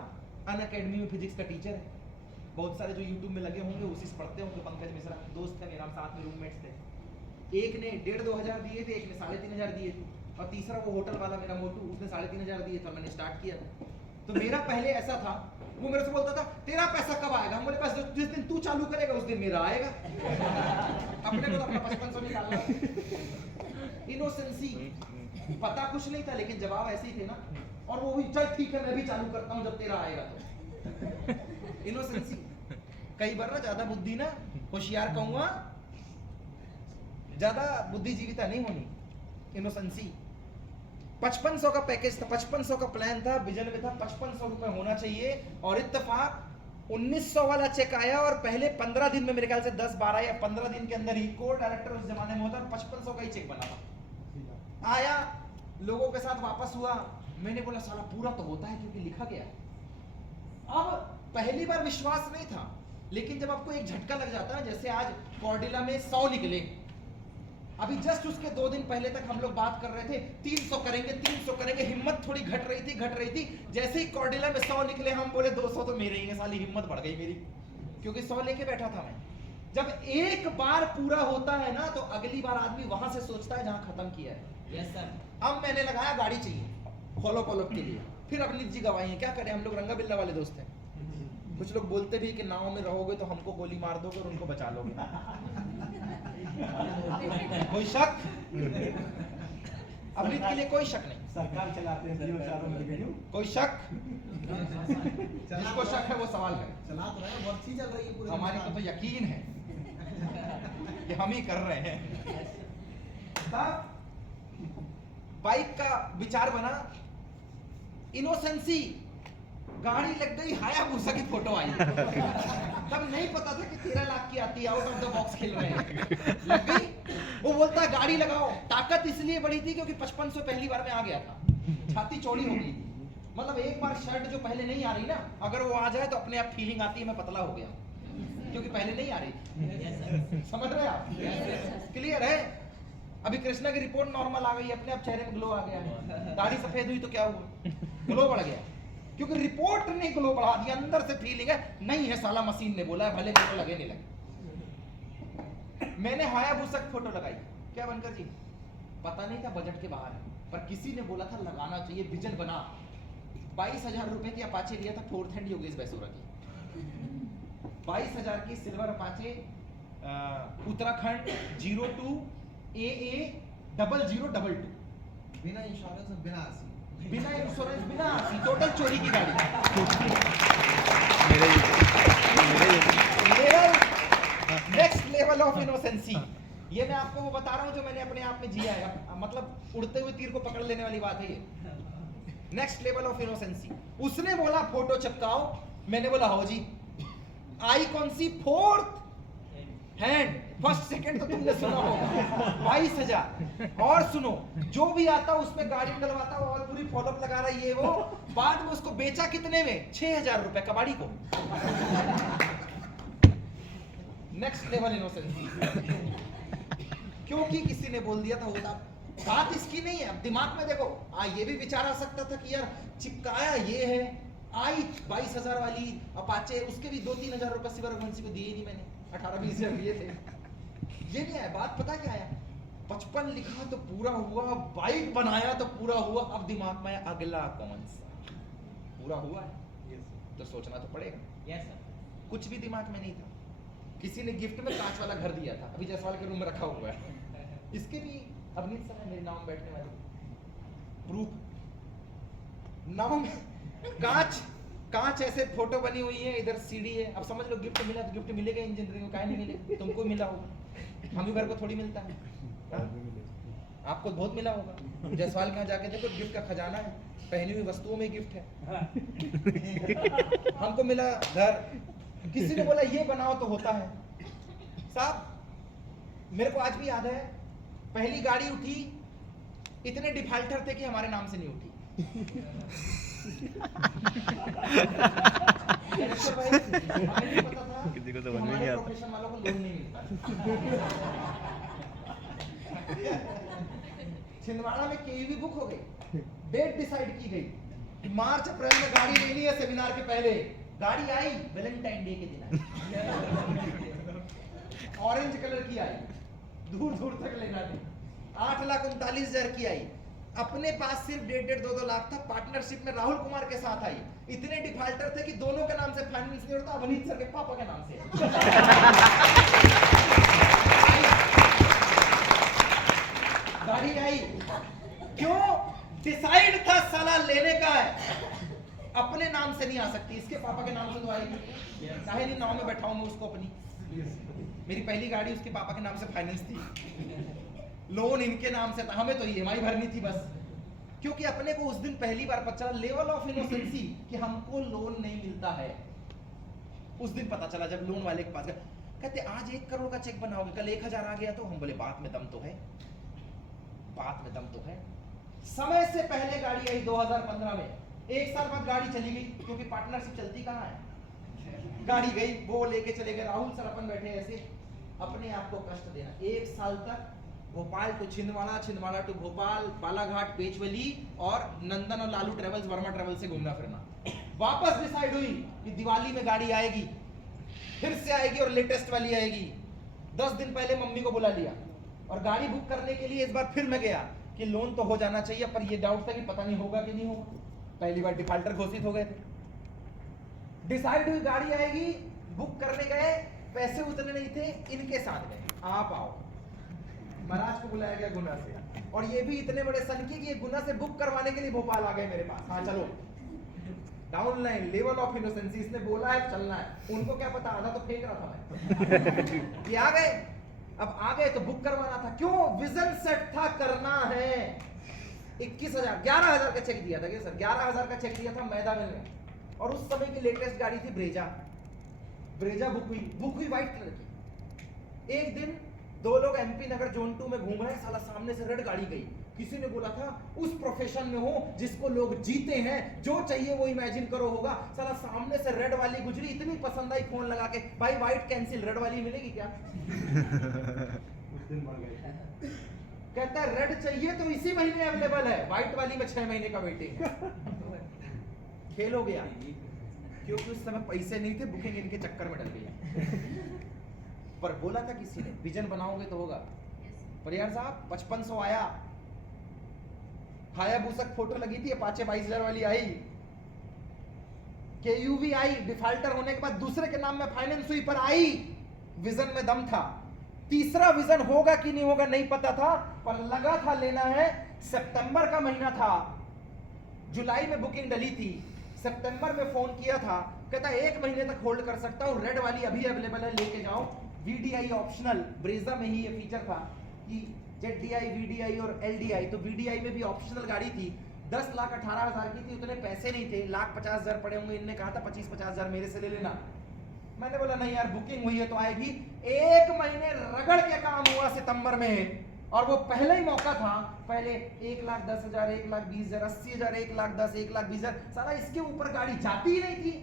अन अकेडमी में फिजिक्स का टीचर है। बहुत सारे जो यूट्यूब में लगे होंगे उसी से पढ़ते होंगे। पंकज मिश्रा दोस्त है मेरा, साथ में रूममेट्स थे। एक ने 1.5-2 हज़ार दिए थे, एक ने 3.5 दिए थे, और तीसरा वो होटल वाला मेरा मोटू, उसने 3.5 दिए थे और मैंने स्टार्ट किया था। तो मेरा पहले ऐसा था, वो मेरे से बोलता था तेरा पैसा कब आएगा? हम बोले बस जिस दिन तू चालू करेगा उस दिन मेरा आएगा। अपने को तो अपना 5500 निकालना। इनोसेंसी, पता कुछ नहीं था लेकिन जवाब ऐसे ही थे ना, और वो भी चल ठीक है मैं भी चालू करता हूँ जब तेरा आएगा तो। इनोसेंसी। कई बार ना ज्यादा बुद्धि ना, होशियार कहूंगा, ज्यादा बुद्धिजीविता नहीं होनी। इनोसेंसी। 5500 का पैकेज था, 5500 का प्लान था, विजन में था 5500 रुपए होना चाहिए, और इत्तेफाक 1900 वाला चेक आया, और पहले 15 दिन में मेरे ख्याल से 10-12 या 15 दिन के अंदर ही कोर डायरेक्टर उस जमाने में होता, 5500 का ही चेक बना था। आया, लोगों के साथ वापस हुआ, मैंने बोला साला पूरा तो होता है क्योंकि लिखा गया। अब पहली बार विश्वास नहीं था, लेकिन जब आपको एक झटका लग जाता है, जैसे आज कॉर्डिला में 100 निकले, अभी जस्ट उसके 2 दिन पहले तक हम लोग बात कर रहे थे 300 करेंगे, 300 करेंगे, हिम्मत थोड़ी घट रही थी। जैसे ही कॉर्डिला में 100 निकले, हम बोले 200 तो मेरे ही है, साली हिम्मत बढ़ गई मेरी, क्योंकि 100 लेके बैठा था मैं। जब एक बार पूरा होता है ना, तो अगली बार आदमी वहां से सोचता है जहां खत्म किया है। Yes sir. अब मैंने लगाया गाड़ी चाहिए फॉलो के लिए, फिर अवनीत जी गवाही हैं, क्या करें, हम लोग रंगा बिल्ला वाले दोस्त हैं। कुछ लोग बोलते भी कि नाव में रहोगे तो हमको गोली मार दोगे और उनको बचा लोगे। कोई शक? अवनीत के लिए कोई शक नहीं। सरकार चलाते हैं, जीवन चारों मिल गई। कोई शक? जिसको शक है वो सवाल करे। चला तो रहा है, वर्षी चल रही है पूरे। हमारे को तो यकीन है कि हम ही कर रहे हैं। तब बाइक का विचार बना, इनोसेंसी, गाड़ी लग गई, हायाबुसा की फोटो आई। तब नहीं पता था कि 13 लाख की आती है, आउट ऑफ द बॉक्स खेल रहे हैं। लग गई, वो बोलता गाड़ी लगाओ। ताकत इसलिए बढ़ी थी क्योंकि 5500 पहली बार में आ गया था, छाती चौड़ी हो गई थी। मतलब एक बार शर्ट जो पहले नहीं आ रही ना, अगर वो आ जाए तो अपने आप फीलिंग आती है मैं पतला हो गया, क्योंकि पहले नहीं आ रही। समझ रहे आप? क्लियर है? अभी कृष्णा की रिपोर्ट नॉर्मल आ गई, अपने आप चेहरे में ग्लो आ गया है। दाढ़ी सफेद हुई तो क्या हुआ? ग्लो बढ़ गया, क्योंकि रिपोर्ट ने ग्लो बढ़ा दिया। अंदर से फीलिंग है नहीं है, साला मशीन ने बोला है, भले मेरे को लगे नहीं लगे। मैंने हायाबुसा की फोटो लगाई, क्या बनकर जी? पता नहीं था बजट के बाहर है। पर किसी ने बोला था लगाना चाहिए, विजन बना। 22,000 रुपए की अपाचे लिया था फोर्थ हैंड योगेश बैसोरा की। 22,000 की सिल्वर अपाचे, उत्तराखंड 02 AA 0022, बिना इंश्योरेंस और बिना आरसी। बिना इंश्योरेंस बिना आरसी, टोटल चोरी की गाड़ी। Next level of innocency. ये मैं आपको वो बता रहा हूँ जो मैंने अपने आप में जिया है, मतलब उड़ते हुए तीर को पकड़ लेने वाली बात है ये। Next level of innocency. उसने बोला फोटो चिपकाओ, मैंने बोला हो जी। आई कौन C fourth hand, first second तो तुमने सुना होगा। 22,000। और सुनो, जो भी आता उसमें गाड़ी डलवाता और पूरी फॉलोअप लगा रहा है ये वो, बाद में उसको बेचा कितने में? 6,000 रुपए कबाड़ी को। Next level innocency. क्योंकि किसी ने बोल दिया था होता। बात इसकी नहीं है, अब दिमाग में देखो, ये भी विचार आ सकता था कि यार चिपकाया ये है। आई 22,000 वाली अपाचे, उसके भी 2-3 हजार रुपए सिल्वर रघुवंशी को दिए ही नहीं मैंने, 18-20 हजार दिए थे। ये नहीं आया, बात पता क्या आया? 55 लिखा तो पूरा हुआ, बाइक बनाया तो पूरा हुआ। अब दिमाग में अगला कौन सा पूरा हुआ है? तो सोचना तो पड़ेगा। कुछ भी दिमाग में नहीं था। किसी ने गिफ्ट में कांच वाला घर दिया था, अभी जायसवाल के रूम में रखा हुआ है। इसके भी अवनीत सर है मेरे नाम में बैठने वाले, प्रूफ नाम में कांच ऐसे फोटो बनी हुई है, इधर सीढ़ी है। अब समझ लो गिफ्ट मिला तो गिफ्ट मिलेगा इंजीनियरिंग में, काहे नहीं मिलेगा? तुमको मिला होगा, हम ही भर को थोड़ी मिलता है। आपको बहुत मिला होगा। जायसवाल के यहाँ जाके देखो, गिफ्ट का खजाना है, पहनी हुई वस्तुओं में गिफ्ट है। हमको मिला घर, किसी ने बोला ये बनाओ तो होता है। साहब मेरे को आज भी याद है, पहली गाड़ी उठी, इतने डिफाल्टर थे कि हमारे नाम से नहीं उठी। किसी को तो बनने नहीं आता। प्रोफेशन वालों को लोन नहीं मिलता। छिंदवाड़ा में केवी बुक हो गई, डेट डिसाइड की गई, मार्च अप्रैल में गाड़ी लेनी है सेमिनार के पहले। गाड़ी आई वैलेंटाइन डे के दिन आई, ऑरेंज कलर की आई, दूर दूर तक लेना थी। 8,39,000 की आई। अपने पास सिर्फ 1.5-2 लाख था। पार्टनरशिप में राहुल कुमार के साथ आई। इतने डिफाल्टर थे कि दोनों के नाम से फाइनेंस नहीं होता, अवनीत सर के पापा के नाम से। गाड़ी आई, क्यों? डिसाइड था साला लेने का है, अपने नाम से नहीं आ सकती, इसके पापा के नाम से तो आएगी। चाहे नहीं नाव में बैठाऊं मैं उसको अपनी। मेरी पहली गाड़ी उसके पापा के नाम से फाइनेंस थी, लोन इनके नाम से था, हमें तो ईएमआई भरनी थी बस। क्योंकि अपने को उस दिन पहली बार पता चला लेवल ऑफ इनोसेंसी कि हमको लोन नहीं मिलता है। उस दिन पता चला जब लोन वाले के पास गए, कहते आज 1 करोड़ का चेक बनाओगे, कल 1,000 आ गया। तो हम बोले बात में दम तो है, बात में दम तो है। समय से पहले गाड़ी आई 2015 में, 1 साल बाद गाड़ी चली गई, क्योंकि पार्टनरशिप चलती कहाँ है। गाड़ी गई, वो लेके चले गए, राहुल सर अपन बैठे ऐसे, अपने आप को कष्ट देना। 1 साल तक भोपाल टू छिंदवाड़ा, छिंदवाड़ा टू भोपाल, बालाघाट, पेचवली और नंदन और लालू ट्रेवल्स, वर्मा ट्रेवल्स से घूमना फिरना। वापस डिसाइड हुई कि दिवाली में गाड़ी आएगी, फिर से आएगी और लेटेस्ट वाली आएगी। 10 दिन पहले मम्मी को बुला लिया और गाड़ी बुक करने के लिए इस बार फिर मैं गया कि लोन तो हो जाना चाहिए, पर ये डाउट था कि पता नहीं होगा कि नहीं होगा। पहली बार डिफाल्टर घोषित हो गए थे। डिसाइड हुई गाड़ी आएगी, बुक करने गए, पैसे उतने नहीं थे, इनके साथ गए, आप आओ। महाराज को बुलाया गया गुना से, और ये भी इतने बड़े सनकी कि ये गुना से बुक करवाने के लिए भोपाल आ गए मेरे पास। हाँ चलो, डाउनलाइन लेवल ऑफ इनोसेंसी, इसने बोला है चलना है। उनको क्या पता, आधा तो फेंक रहा था मैं। ये आ गए, अब आ गए तो बुक करवाना था। क्यों? विजन सेट था, करना है। 11,000 का चेक दिया था क्या सर? 11,000 का चेक दिया था मैदा मिल में। और उस समय की लेटेस्ट गाड़ी थी ब्रेजा। ब्रेजा बुक हुई व्हाइट कलर की। एक दिन 2 लोग एमपी नगर जोन 2 में घूम रहे हैं, साला सामने से रेड गाड़ी गई। किसी ने बोला था उस प्रोफेशन में हो जिसको लोग जीते हैं, जो चाहिए वो इमेजिन करो होगा। साला सामने से रेड वाली गुजरी, इतनी पसंद आई, फोन लगा के, भाई व्हाइट कैंसिल, रेड वाली मिलेगी क्या? उस दिन मर गए। कहता है रेड चाहिए तो इसी महीने अवेलेबल है, व्हाइट वाली में 6 महीने का वेटिंग है। खेल हो गया, क्योंकि उस समय पैसे नहीं थे, बुकिंग इनके चक्कर में डल गई। पर बोला था किसी ने विजन बनाओगे तो होगा। पर यार साहब 5500 आया, हायाबुसा की फोटो लगी थी, अपाचे 22,000 वाली आई, केयूवी आई, डिफाल्टर होने के बाद दूसरे के नाम में फाइनेंस हुई पर आई, विजन में दम था। तीसरा विजन होगा कि नहीं होगा नहीं पता था, पर लगा था लेना है। सितंबर का महीना था, जुलाई में बुकिंग डली थी, सितंबर में फोन किया था, कहता 1 महीने तक होल्ड कर सकता हूं, रेड वाली अभी अवेलेबल है, लेके जाओ। VDI ऑप्शनल, ब्रेजा में ही ये फीचर था कि ZDI, VDI और LDI, तो VDI में भी ऑप्शनल गाड़ी थी। 10,18,000 की थी, उतने पैसे नहीं थे, 1,50,000 पड़े होंगे। इनने कहा था 25-50,000 मेरे से ले लेना। मैंने बोला नहीं यार, बुकिंग हुई है तो आएगी। 1 महीने रगड़ के काम हुआ सितंबर में, और वो पहले ही मौका था। पहले 1,10,000, 1,20,000, 80,000, 1,10,000, 1,20,000, साला इसके ऊपर गाड़ी जाती ही नहीं थी।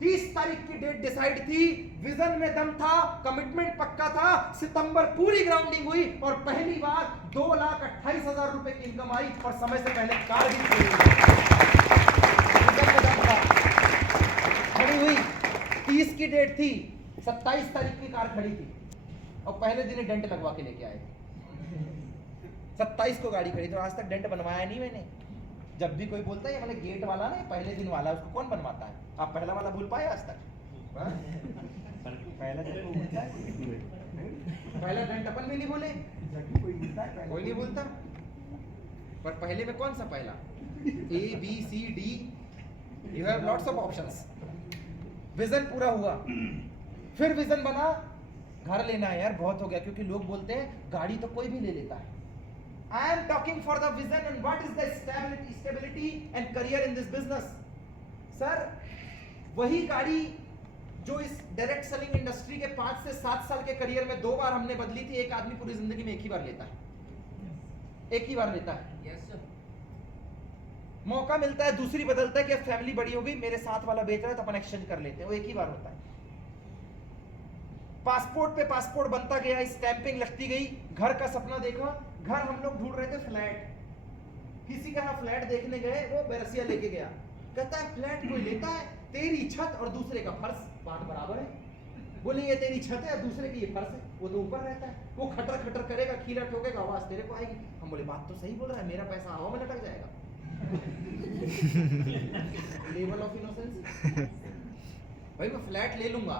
30 तारीख की डेट डिसाइड थी, विजन में दम था, कमिटमेंट पक्का था। सितंबर पूरी ग्राउंडिंग हुई और पहली बार 2,28,000 रुपए की इनकम आई और समय से पहले कार भी खड़ी हुई। 30 की डेट थी, 27 तारीख की कार खड़ी थी और पहले दिन ही डेंट लगवा के लेके आए। 27 को गाड़ी खड़ी थी और आज तक डेंट बनवाया नहीं मैंने। जब भी कोई बोलता है ये वाला गेट वाला ना, पहले दिन वाला, उसको कौन बनवाता है? आप पहला वाला भूल पाए आज तक? पहला डेंट अपन भी नहीं बोले, कोई नहीं बोलता। पर पहले में कौन सा पहला? ABCD, you have lots of options. Vision पूरा हुआ, फिर विजन बना, घर लेना है यार, बहुत हो गया, क्योंकि लोग बोलते हैं गाड़ी तो कोई भी ले लेता है। I am talking for the vision and what is the stability and career in this business. Sir, वही गाड़ी जो इस डायरेक्ट सेलिंग इंडस्ट्री के 5 से 7 साल के करियर में 2 बार हमने बदली थी। एक आदमी पूरी जिंदगी में एक ही बार लेता है, एक ही बार लेता है। मौका मिलता है, दूसरी बदलता है कि अब फैमिली बड़ी हो गई, मेरे साथ वाला बेच रहा है तो अपन एक्सचेंज कर लेते हैं, वो एक ही बार होता है। पासपोर्ट पे पासपोर्ट बनता गया, स्टैंपिंग लगती गई, घर का सपना देखा। घर हम लोग ढूंढ रहे थे फ्लैट, किसी का यहाँ फ्लैट देखने गए, वो बेरसिया लेके गया, कहता है फ्लैट कोई लेता है, तेरी छत और दूसरे का फर्श बात बराबर है। बोले ये तेरी छत है, दूसरे की ये फर्श है, वो तो ऊपर रहता है, वो खटर खटर करेगा, कीला ठोकेगा, आवाज तेरे को आएगी। हम बोले बात तो सही बोल रहा है, मेरा पैसा हवा में लटक जाएगा। Level of innocence. भाई मैं फ्लैट ले लूंगा,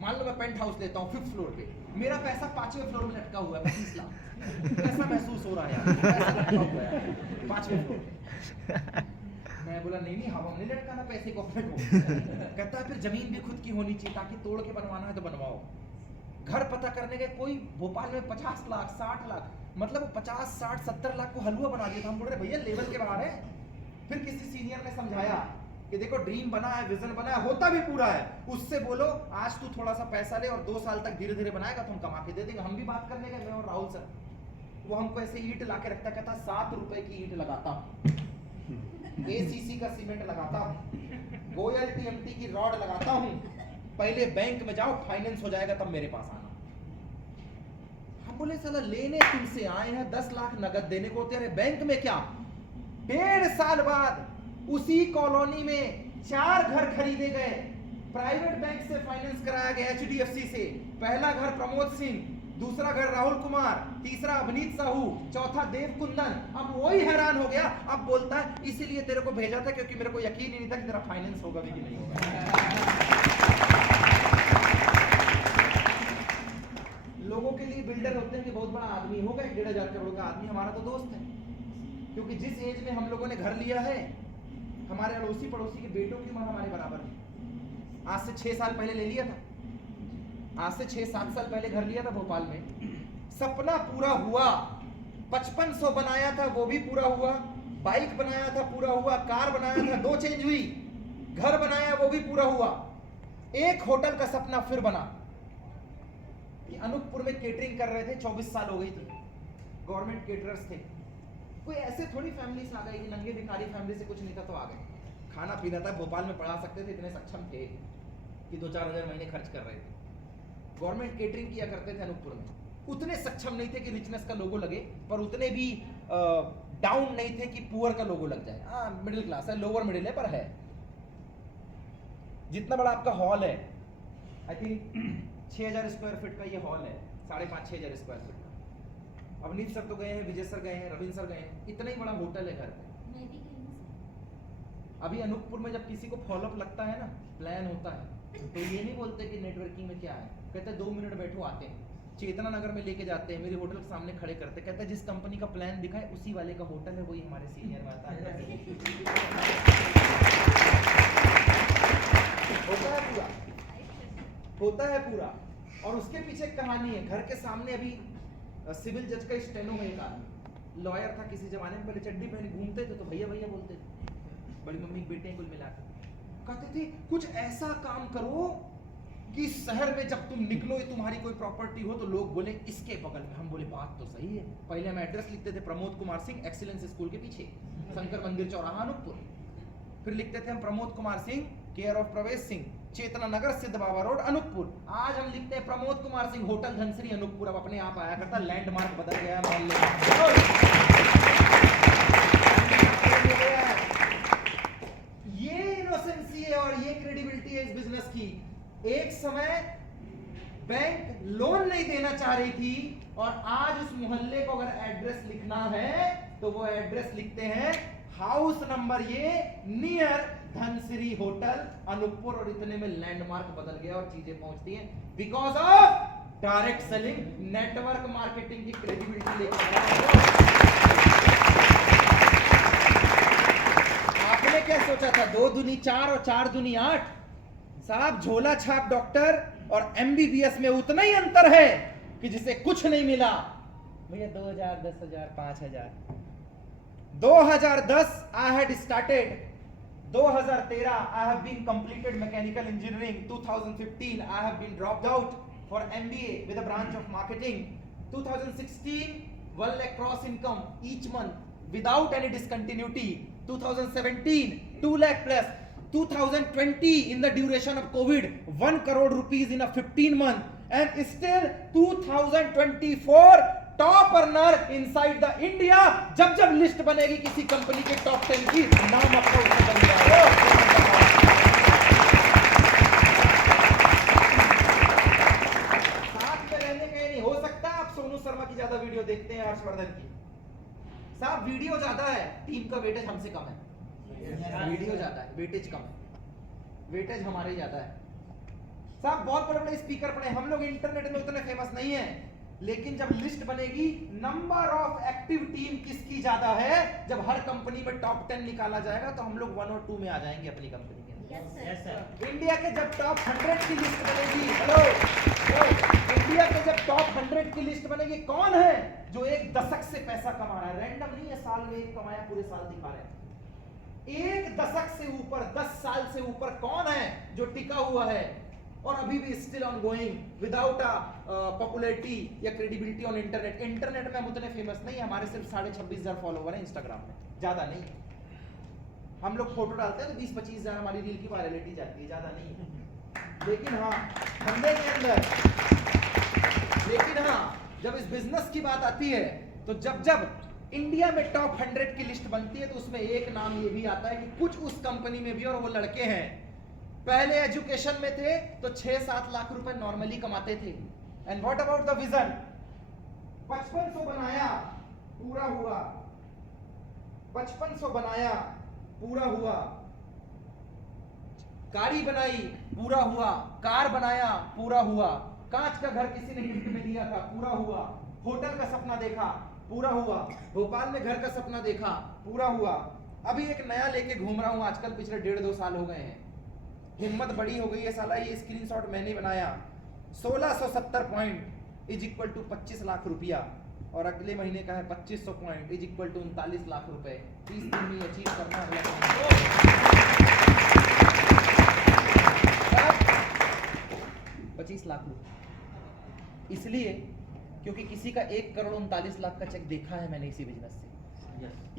मान लो मैं पेंट हाउस लेता हूँ 5th फ्लोर पे, मेरा पैसा 5वें फ्लोर में लटका हुआ है 25 लाख, कैसा महसूस हो रहा है यार, पैसा लटका हुआ है 5वें फ्लोर पे। मैं बोला नहीं हवा में नहीं लटकाना पैसे को अपने को। कहता है फिर जमीन भी खुद की होनी चाहिए, ताकि तोड़ के बनवाना है तो बनवाओ। घर पता करने गए, कोई भोपाल में 50 लाख 60 लाख, मतलब 50 60 70 लाख को हलवा बना दिया था। हम बोल रहे भैया लेवल के बाहर है। फिर किसी सीनियर ने समझाया कि देखो ड्रीम बना है, विजन बना है, होता भी पूरा है, उससे बोलो आज तू थोड़ा सा पैसा ले और 2 साल तक धीरे धीरे बनाएगा तो हम कमा के दे देंगे। हम भी बात करने गए, मैं और राहुल सर, वो हमको ऐसे ईंट ला के रखता, कहता 7 रुपए की ईंट लगाता हूँ, ACC का सीमेंट लगाता हूँ, गोयल TMT की रॉड लगाता हूँ, पहले बैंक में जाओ फाइनेंस हो जाएगा तब मेरे पास आना। हम बोले साला लेने तुमसे आए हैं, 10 लाख नगद देने को होते हैं, बैंक में क्या। 1.5 साल बाद उसी कॉलोनी में 4 घर खरीदे गए, प्राइवेट बैंक से फाइनेंस कराया गया, HDFC से। पहला घर प्रमोद सिंह, दूसरा घर राहुल कुमार, तीसरा अवनीत साहू, चौथा देव कुंदन। अब वही हैरान हो गया, अब बोलता है इसीलिए तेरे को भेजा था क्योंकि मेरे को यकीन ही नहीं था कि तेरा फाइनेंस होगा भी कि नहीं होगा। लोगों के लिए बिल्डर होते हैं कि बहुत बड़ा आदमी होगा, 1,500 करोड़ का आदमी, हमारा तो दोस्त है। क्योंकि जिस एज में हम लोगों ने घर लिया है, हमारे अड़ोसी पड़ोसी के बेटों की उम्र हमारे बराबर है। आज से 6 साल पहले ले लिया था, आज से 6-7 साल पहले घर लिया था भोपाल में। सपना पूरा हुआ, 5500 बनाया था वो भी पूरा हुआ, बाइक बनाया था पूरा हुआ, कार बनाया था 2 चेंज हुई, घर बनाया वो भी पूरा हुआ। एक होटल का सपना फिर बना कि अनूपपुर में केटरिंग कर रहे थे, 24 साल हो गई थी, गवर्नमेंट केटरर्स थे। कोई ऐसे थोड़ी फैमिली आ गई कि नंगे भिखारी फैमिली से कुछ नहीं था तो आ गए, खाना पीना था, भोपाल में पढ़ा सकते थे, इतने सक्षम थे कि 2-4 हज़ार महीने खर्च कर रहे थे। गवर्नमेंट केटरिंग किया करते थे अनूपपुर में, उतने सक्षम नहीं थे कि रिचनेस का लोगो लगे, पर उतने भी डाउन नहीं थे कि पुअर का लोगो लग जाए। हाँ मिडिल क्लास है, लोअर मिडिल है, पर है। जितना बड़ा आपका हॉल है, आई थिंक 6,000 स्क्वायर फीट का ये हॉल है, 5,500-6,000 स्क्वायर फीट का, अवनीत सर तो गए हैं, विजय सर गए हैं, रविंद्र सर गए हैं, इतना ही बड़ा होटल है घर पे। मैं भी गई हूँ सर। अभी अनूपपुर में जब किसी को फॉलोअप लगता है ना, प्लान होता है, तो ये नहीं बोलते कि नेटवर्किंग में क्या है, कहते हैं 2 मिनट बैठो आते हैं। चेतना नगर में लेके जाते हैं, मेरे होटल के सामने खड़े करते, कहते हैं जिस कंपनी का प्लान दिखाए उसी वाले का होटल है, वही हमारे सीनियर में आता है। होता है पूरा, होता है पूरा। और उसके पीछे एक कहानी है। घर के सामने अभी सिविल जज का स्टेनो में एक आदमी लॉयर था, किसी जमाने में, पहले चड्डी पहन घूमते थे तो भैया भैया बोलते थे, बड़ी मम्मी के बेटे कुल मिला के कहते थे कुछ ऐसा काम करो कि शहर में जब तुम निकलो, तुम्हारी कोई प्रॉपर्टी हो तो लोग बोले इसके बगल में। हम बोले बात तो सही है। पहले हम एड्रेस लिखते थे प्रमोद कुमार सिंह एक्सीलेंस स्कूल के पीछे, शंकर मंदिर चौराहा अनूपपुर। फिर लिखते थे हम प्रमोद कुमार सिंह केयर ऑफ प्रवेश सिंह, चेतना नगर, सिद्ध बाबा रोड, अनूपपुर। आज हम लिखते हैं प्रमोद कुमार सिंह होटल धनश्री अनूपपुर। अब अपने आप आया करता, लैंडमार्क बदल गया मोहल्ले में। ये इनोसेंसी है और ये क्रेडिबिलिटी है इस बिजनेस की। एक समय बैंक लोन नहीं देना चाह रही थी और आज उस मोहल्ले को अगर एड्रेस लिखना है तो वो एड्रेस लिखते हैं हाउस नंबर ये नियर धनश्री होटल अनूपपुर, और इतने में लैंडमार्क बदल गया और चीजें पहुंचती हैं because of direct selling, network marketing की क्रेडिबिलिटी लेकर। आपने क्या सोचा था 2 दूनी 4 और 4 दूनी 8? साहब झोला छाप डॉक्टर और एमबीबीएस में उतना ही अंतर है कि जिसे कुछ नहीं मिला। भैया 2000, 10,000, 5,000। 2010 I had started, 2013 I have been completed mechanical engineering, 2015 I have been dropped out for MBA with a branch of marketing, 2016 1 lakh gross income each month without any discontinuity, 2017 2 lakh plus, 2020 in the duration of COVID 1 crore rupees in a 15 month, and still 2024 top earner inside the India. जब जब लिस्ट बनेगी किसी कंपनी के टॉप 10 की, नाम आपका उसमें बन जाएगा। साथ में रहने का नहीं हो सकता। आप सोनू शर्मा की ज्यादा वीडियो देखते हैं, हर्षवर्धन की। साहब वीडियो ज्यादा है, टीम का वेटेज हमसे कम है। वीडियो ज्यादा है, वेटेज कम है। वेटेज हमारे ज्यादा है। साहब बहुत बड़े बड़े स्पीकर पड़े, हम लोग इंटरनेट में उतने फेमस नहीं है, लेकिन जब लिस्ट बनेगी नंबर ऑफ एक्टिव टीम किसकी ज्यादा है, जब हर कंपनी में टॉप 10 निकाला जाएगा तो हम लोग 1 और 2 में आ जाएंगे अपनी कंपनी के। Yes, sir. इंडिया के जब टॉप 100 की लिस्ट बनेगी, हेलो, इंडिया के जब टॉप 100 की लिस्ट बनेगी, कौन है जो एक दशक से पैसा कमा रहा है? रैंडम नहीं है, साल में एक कमाया पूरे साल दिखा रहे हैं। एक दशक से ऊपर, 10 साल से ऊपर कौन है जो टिका हुआ है और अभी भी still on going without popularity या क्रेडिबिलिटी ऑन इंटरनेट? इंटरनेट में हम उतने फेमस नहीं, हमारे सिर्फ 26,500 फॉलोवर हैं इंस्टाग्राम में, ज्यादा नहीं। हम लोग फोटो डालते हैं तो 20-25,000 हमारी रील की वायरलिटी जाती है, ज्यादा नहीं है। लेकिन हाँ धंधे के अंदर, लेकिन हाँ जब इस बिजनेस की बात आती है तो जब इंडिया में टॉप 100 की लिस्ट बनती है तो उसमें एक नाम ये भी आता है कि कुछ उस कंपनी में भी, और वो लड़के हैं, पहले एजुकेशन में थे तो 6-7 लाख रुपए नॉर्मली कमाते थे। And what about the vision? 5500 बनाया, पूरा हुआ। 5500 बनाया, पूरा हुआ। गाड़ी बनाई, पूरा हुआ। कार बनाया, पूरा हुआ। कांच का घर किसी ने गिफ्ट में दिया था, पूरा हुआ। होटल का सपना देखा, पूरा हुआ। भोपाल में घर का सपना देखा, पूरा हुआ। अभी एक नया लेके घूम रहा हूं आजकल, पिछले 1.5-2 साल हो गए हैं। हिम्मत बड़ी हो गई है साला, ये स्क्रीनशॉट मैंने बनाया। 1670 point is equal to 25 lakh रुपया, और अगले महीने का है 2500 point is equal to 39 lakh रुपए। 30 दिन में अचीव करना है। 25 लाख रुपए इसलिए क्योंकि किसी का 1,39,00,000 का चेक देखा है मैंने इसी बिजनेस से।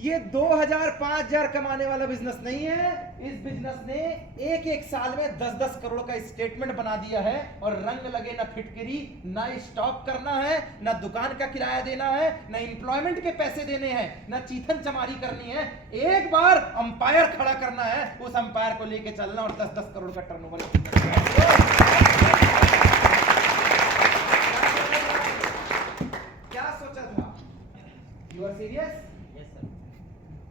ये 2,000-5,000 कमाने वाला बिजनेस नहीं है। इस बिजनेस ने एक साल में 10-10 करोड़ का स्टेटमेंट बना दिया है, और रंग लगे ना फिटकरी, ना स्टॉक करना है, ना दुकान का किराया देना है, ना एम्प्लॉयमेंट के पैसे देने हैं, ना चीथन चमारी करनी है। एक बार अंपायर खड़ा करना है, उस अंपायर को लेके चलना और 10-10 करोड़ का टर्नओवर। क्या सोचा था serious? Yes, sir.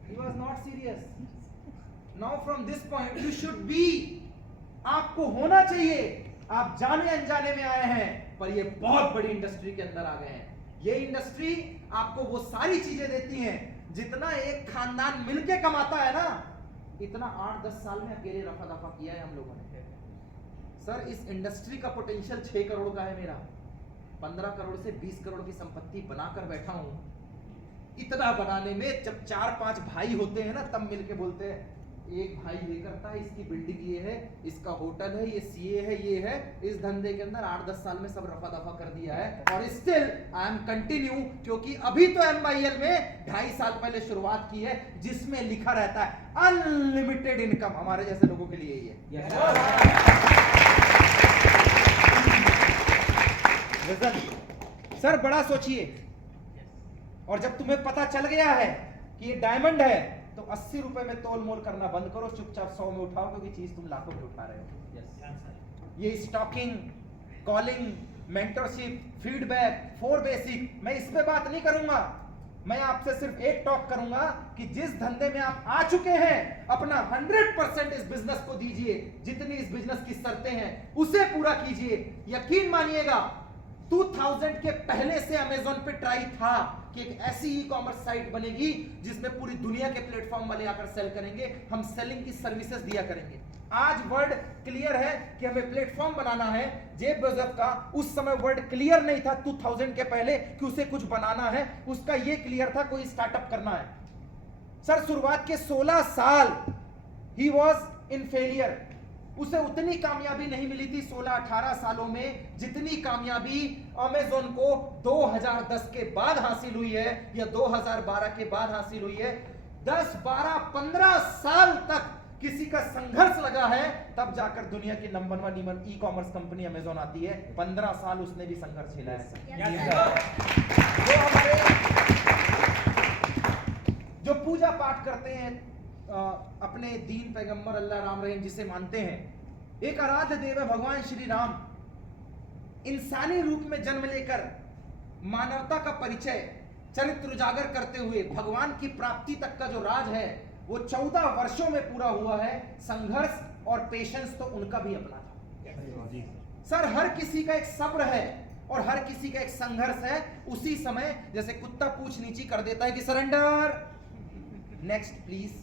He was not serious. Now from this point you should be. आपको होना चाहिए. आप जाने अनजाने में आए हैं, पर ये बहुत बड़ी इंडस्ट्री के अंदर आ गए हैं. ये इंडस्ट्री आपको वो सारी चीजें देती हैं जितना एक खानदान मिलके कमाता है ना, इतना 8-10 साल में अकेले रफा दफा किया है हम लोगों ने. सर इस इंडस्ट्री का पोटेंशियल 6 करोड़ का है मेरा. 15 करोड़ से 20 करोड़ की संपत्ति बनाकर बैठा हूं. इतना बनाने में जब 4-5 भाई होते हैं ना, तब मिलके बोलते हैं एक भाई ये करता है, इसकी बिल्डिंग ये है, इसका होटल है, ये सीए है, ये है. इस धंधे के अंदर 8-10 साल में सब रफा दफा कर दिया है और स्टिल आई एम कंटिन्यू, क्योंकि अभी तो MIL में 2.5 साल पहले शुरुआत की है जिसमें लिखा रहता है अनलिमिटेड इनकम. हमारे जैसे लोगों के लिए ही है. विजन सर बड़ा सोचिए, और जब तुम्हें पता चल गया है कि ये डायमंड है तो 80 रुपए में तोल मोल करना बंद करो, चुपचाप 100 में उठाओ, क्योंकि चीज तुम लाखों में उठा रहे हो. ये stocking, calling, mentorship, feedback, 4 basic, मैं इस पे बात नहीं करूंगा. मैं आपसे सिर्फ एक टॉक करूंगा कि जिस धंधे में आप आ चुके हैं अपना 100% इस बिजनेस को दीजिए. जितनी इस बिजनेस की शर्तें हैं उसे पूरा कीजिए. यकीन मानिएगा 2000 के पहले से अमेज़न पे ट्राई था कि एक ऐसी ई कॉमर्स साइट बनेगी जिसमें पूरी दुनिया के प्लेटफॉर्म वाले आकर सेल करेंगे, हम सेलिंग की सर्विसेज दिया करेंगे. आज वर्ड क्लियर है कि हमें प्लेटफॉर्म बनाना है. जेफ बेज़ोस का उस समय वर्ड क्लियर नहीं था 2000 के पहले कि उसे कुछ बनाना है. उसका ये क्लियर था कोई स्टार्टअप करना है. सर शुरुआत के 16 साल ही वॉज इन फेलियर. उसे उतनी कामयाबी नहीं मिली थी 16-18 सालों में जितनी कामयाबी अमेज़न को 2010 के बाद हासिल हुई है या 2012 के बाद हासिल हुई है. 10, 12, 15 साल तक किसी का संघर्ष लगा है, तब जाकर दुनिया की number 1 e commerce company Amazon आती है. 15 साल उसने भी संघर्ष झेला है. जो हमारे जो पूजा पाठ करते हैं अपने दीन पैगंबर अल्लाह राम रहीम जिसे मानते हैं, एक आराध्य देव है भगवान श्री राम. इंसानी रूप में जन्म लेकर मानवता का परिचय चरित्र उजागर करते हुए भगवान की प्राप्ति तक का जो राज है वो 14 वर्षों में पूरा हुआ है. संघर्ष और पेशेंस तो उनका भी अपना था. सर हर किसी का एक सब्र है और हर किसी का एक संघर्ष है. उसी समय जैसे कुत्ता पूंछ नीची कर देता है कि सरेंडर, नेक्स्ट प्लीज,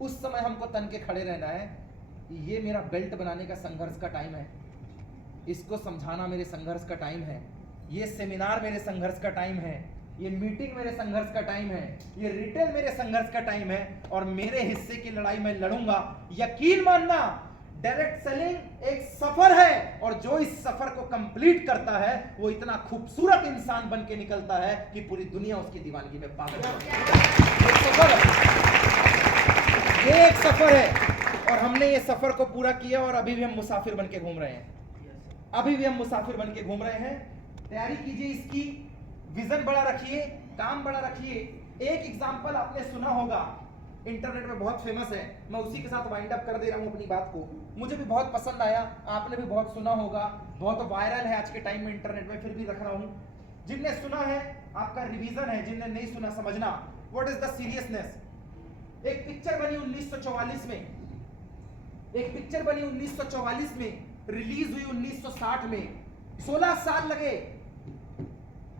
उस समय हमको तन के खड़े रहना है. ये मेरा बेल्ट बनाने का संघर्ष का टाइम है, इसको समझाना मेरे संघर्ष का टाइम है. ये सेमिनार मेरे संघर्ष का टाइम है, ये मीटिंग मेरे संघर्ष का टाइम है, ये रिटेल मेरे संघर्ष का टाइम है. और मेरे हिस्से की लड़ाई मैं लड़ूंगा. यकीन मानना डायरेक्ट सेलिंग एक सफर है और जो इस सफर को कंप्लीट करता है वो इतना खूबसूरत इंसान बन के निकलता है कि पूरी दुनिया उसकी दीवानगी में पागल हो जाती है. ये एक सफर है और हमने ये सफर को पूरा किया और अभी भी हम मुसाफिर बन के घूम रहे हैं. अभी भी हम मुसाफिर बन के घूम रहे हैं. तैयारी कीजिए इसकी, विजन बड़ा रखिए, काम बड़ा रखिए. एक एग्जांपल आपने सुना होगा, इंटरनेट में बहुत फेमस है, मैं उसी के साथ वाइंड अप कर दे रहा हूं अपनी बात को. मुझे भी बहुत पसंद आया, आपने भी बहुत सुना होगा, बहुत वायरल है आज के टाइम में इंटरनेट में, फिर भी रख रहा हूं. जिनने सुना है आपका रिवीजन है, जिनने नहीं सुना समझना. What is the seriousness. एक पिक्चर बनी 1944 में, एक पिक्चर बनी 1944 में, रिलीज हुई 1960 में. 16 साल लगे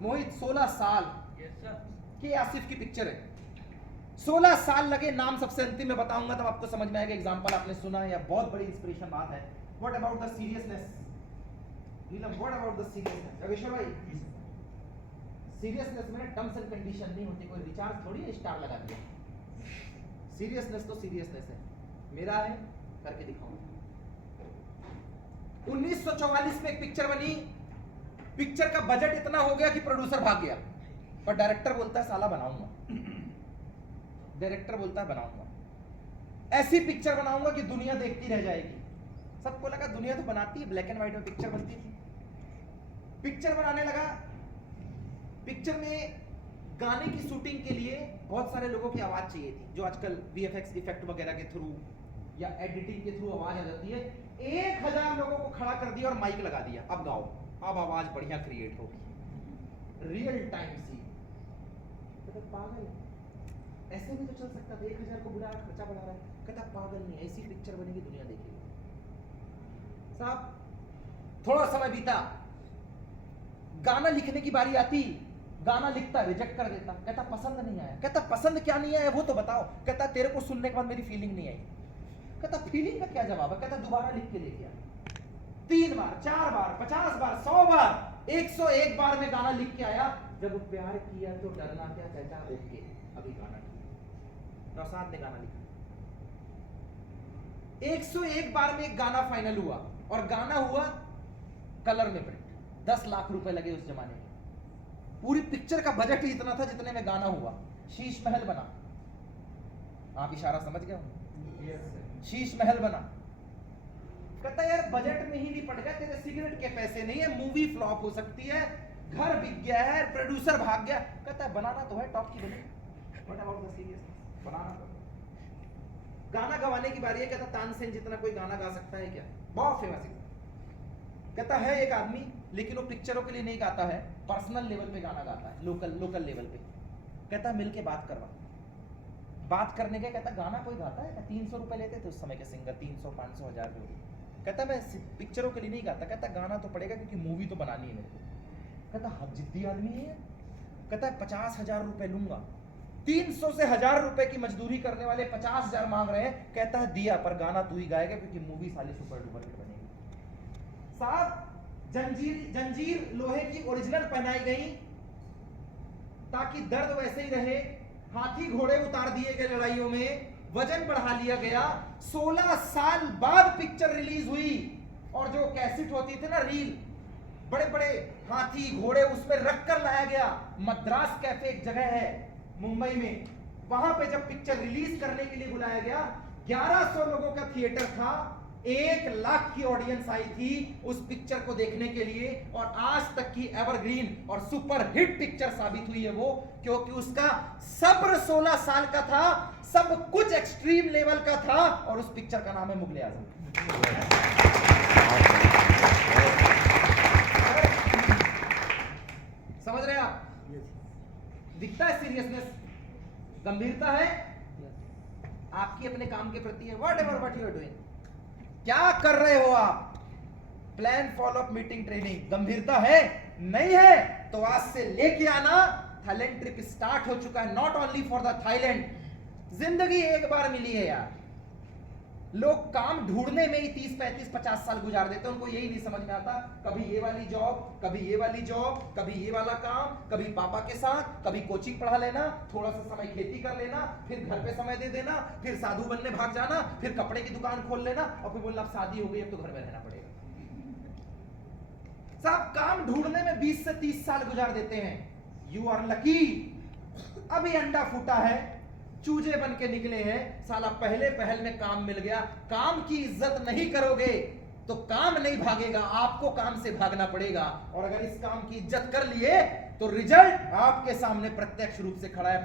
मोहित, 16 साल. के आसिफ की पिक्चर है. 16 साल लगे. नाम सबसे अंतिम में बताऊंगा तब आपको समझ में आएगा. एग्जांपल आपने सुना है या बहुत बड़ी इंस्पिरेशन बात है. What about the seriousness Neelam, what about the seriousness. Yogeshwar भाई, सीरियसनेस में टर्म्स एंड कंडीशन नहीं होती, कोई रिचार्ज थोड़ी है स्टार लगा दिया. सीरियसनेस तो सीरियसनेस है. मेरा है, करके दिखाऊंगा. 1944 में एक पिक्चर बनी. पिक्चर का बजट इतना हो गया कि प्रोड्यूसर भाग गया और डायरेक्टर बोलता है साला बनाऊंगा. डायरेक्टर बोलता है बनाऊंगा, ऐसी पिक्चर बनाऊंगा कि दुनिया देखती रह जाएगी. सबको लगा दुनिया तो बनाती है, ब्लैक एंड व्हाइट में पिक्चर बनती थी. पिक्चर बनाने लगा. पिक्चर में गाने की शूटिंग के लिए बहुत सारे लोगों की आवाज चाहिए थी, जो आजकल VFX इफेक्ट वगैरह के थ्रू या एडिटिंग के थ्रू आवाज आ जाती है. 1000 लोगों को खड़ा कर दिया और माइक लगा दिया, अब गाओ, अब आवाज बढ़िया क्रिएट होगी. रियल टाइम सी. कहता पागल है, ऐसे भी तो चल सकता था, 1000 को बुला खर्चा बढ़ा रहा है। कहता पागल नहीं, ऐसी पिक्चर बनेगी दुनिया देखेगी। साहब थोड़ा समय बीता, गाना लिखने की बारी आती, गाना लिखता रिजेक्ट कर देता। कहता पसंद नहीं आया। कहता पसंद क्या नहीं आया वो तो बताओ। कहता तेरे को सुनने के बाद मेरी फीलिंग नहीं आई। कहता फीलिंग का क्या जवाब है? कहता दोबारा लिख के लेके आ। 3 बार 4 बार 50 बार 100 बार 101 बार में गाना लिख के आया। जब प्यार किया तो डरना क्या, कहता ओके अभी गाना लिखा। नौशाद ने गाना लिखा, 101 बार में एक गाना फाइनल हुआ, और गाना हुआ कलर में प्रिंट। 10 लाख रुपए लगे उस जमाने में। पूरी पिक्चर का बजट ही इतना था जितने में गाना हुआ। शीश महल बना, आप इशारा समझ गए होंगे, शीश महल बना। कहता यार बजट में ही नहीं पड़ गया, तेरे सिगरेट के पैसे नहीं है, मूवी फ्लॉप हो सकती है, घर बिक गया है, प्रोड्यूसर भाग गया। कहता है बनाना तो है, टॉप की बने, व्हाट अबाउट द सीरियसनेस, बनाना तो है। गाना गवाने की बारी है। कहता तानसेन जितना कोई गाना गा सकता है क्या, बहुत फेमस है। कहता है एक आदमी, लेकिन वो पिक्चरों के लिए नहीं गाता है, पर्सनल लेवल पे गाना गाता है, लोकल लेवल पे। कहता मिलके बात करवा, बात करने के। कहता गाना कोई गाता है? 300 रुपए लेते थे उस समय के सिंगर, 300 500 1000 रुपए। कहता मैं पिक्चरों के लिए नहीं गाता। कहता गाना तो पड़ेगा क्योंकि मूवी तो बनानी है मेरे को। कहता हद जिद्दी आदमी है। कहता है 50,000 रुपए लूंगा। 300 से 1000 रुपए की मजदूरी करने वाले 50,000 मांग रहे हैं। कहता है दिया, पर गाना तू ही गाएगा क्योंकि मूवी साली सुपर डुपर हिट बनेगी। साहब जंजीर लोहे की ओरिजिनल पहनाई गई ताकि दर्द वैसे ही रहे। हाथी घोड़े उतार दिए गए लड़ाइयों में, वजन बढ़ा लिया गया। 16 साल बाद पिक्चर रिलीज हुई, और जो कैसेट होती थी ना रील, बड़े बड़े हाथी घोड़े उसमें रख कर लाया गया। मद्रास कैफे एक जगह है मुंबई में, वहां पे जब पिक्चर रिलीज करने के लिए बुलाया गया, 1100 लोगों का थिएटर था, 1 लाख की ऑडियंस आई थी उस पिक्चर को देखने के लिए। और आज तक की एवरग्रीन और सुपर हिट पिक्चर साबित हुई है वो, क्योंकि उसका सब्र 16 साल का था, सब कुछ एक्सट्रीम लेवल का था, और उस पिक्चर का नाम है मुगले आजम। समझ रहे हैं आप? दिखता है सीरियसनेस, गंभीरता है आपकी अपने काम के प्रति है। व्हाट यू आर डूइंग, क्या कर रहे हो आप? Plan follow up meeting training, गंभीरता है? नहीं है तो आज से लेके आना। थाईलैंड ट्रिप स्टार्ट हो चुका है, not only for the Thailand. जिंदगी एक बार मिली है यार। लोग काम ढूंढने में ही 30 35 50 साल गुजार देते हैं, उनको यही नहीं समझ में आता, कभी ये वाली जॉब, कभी ये वाली जॉब, कभी ये वाला काम, कभी पापा के साथ, कभी कोचिंग पढ़ा लेना, थोड़ा सा समय खेती कर लेना, फिर घर पे समय दे देना, फिर साधु बनने भाग जाना, फिर कपड़े की दुकान खोल लेना, और फिर बोलना अब शादी हो गई अब तो घर में रहना पड़ेगा। सब काम ढूंढने में 20 से 30 साल गुजार देते हैं। यू आर लकी, अभी अंडा फूटा है, चूजे बन के निकले हैं, साला पहले पहल में काम मिल गया। काम की इज्जत नहीं करोगे तो काम नहीं भागेगा, आपको काम से भागना पड़ेगा। और अगर इस काम की इज्जत कर लिए तो रिजल्ट आपके सामने प्रत्यक्ष रूप से खड़ा है।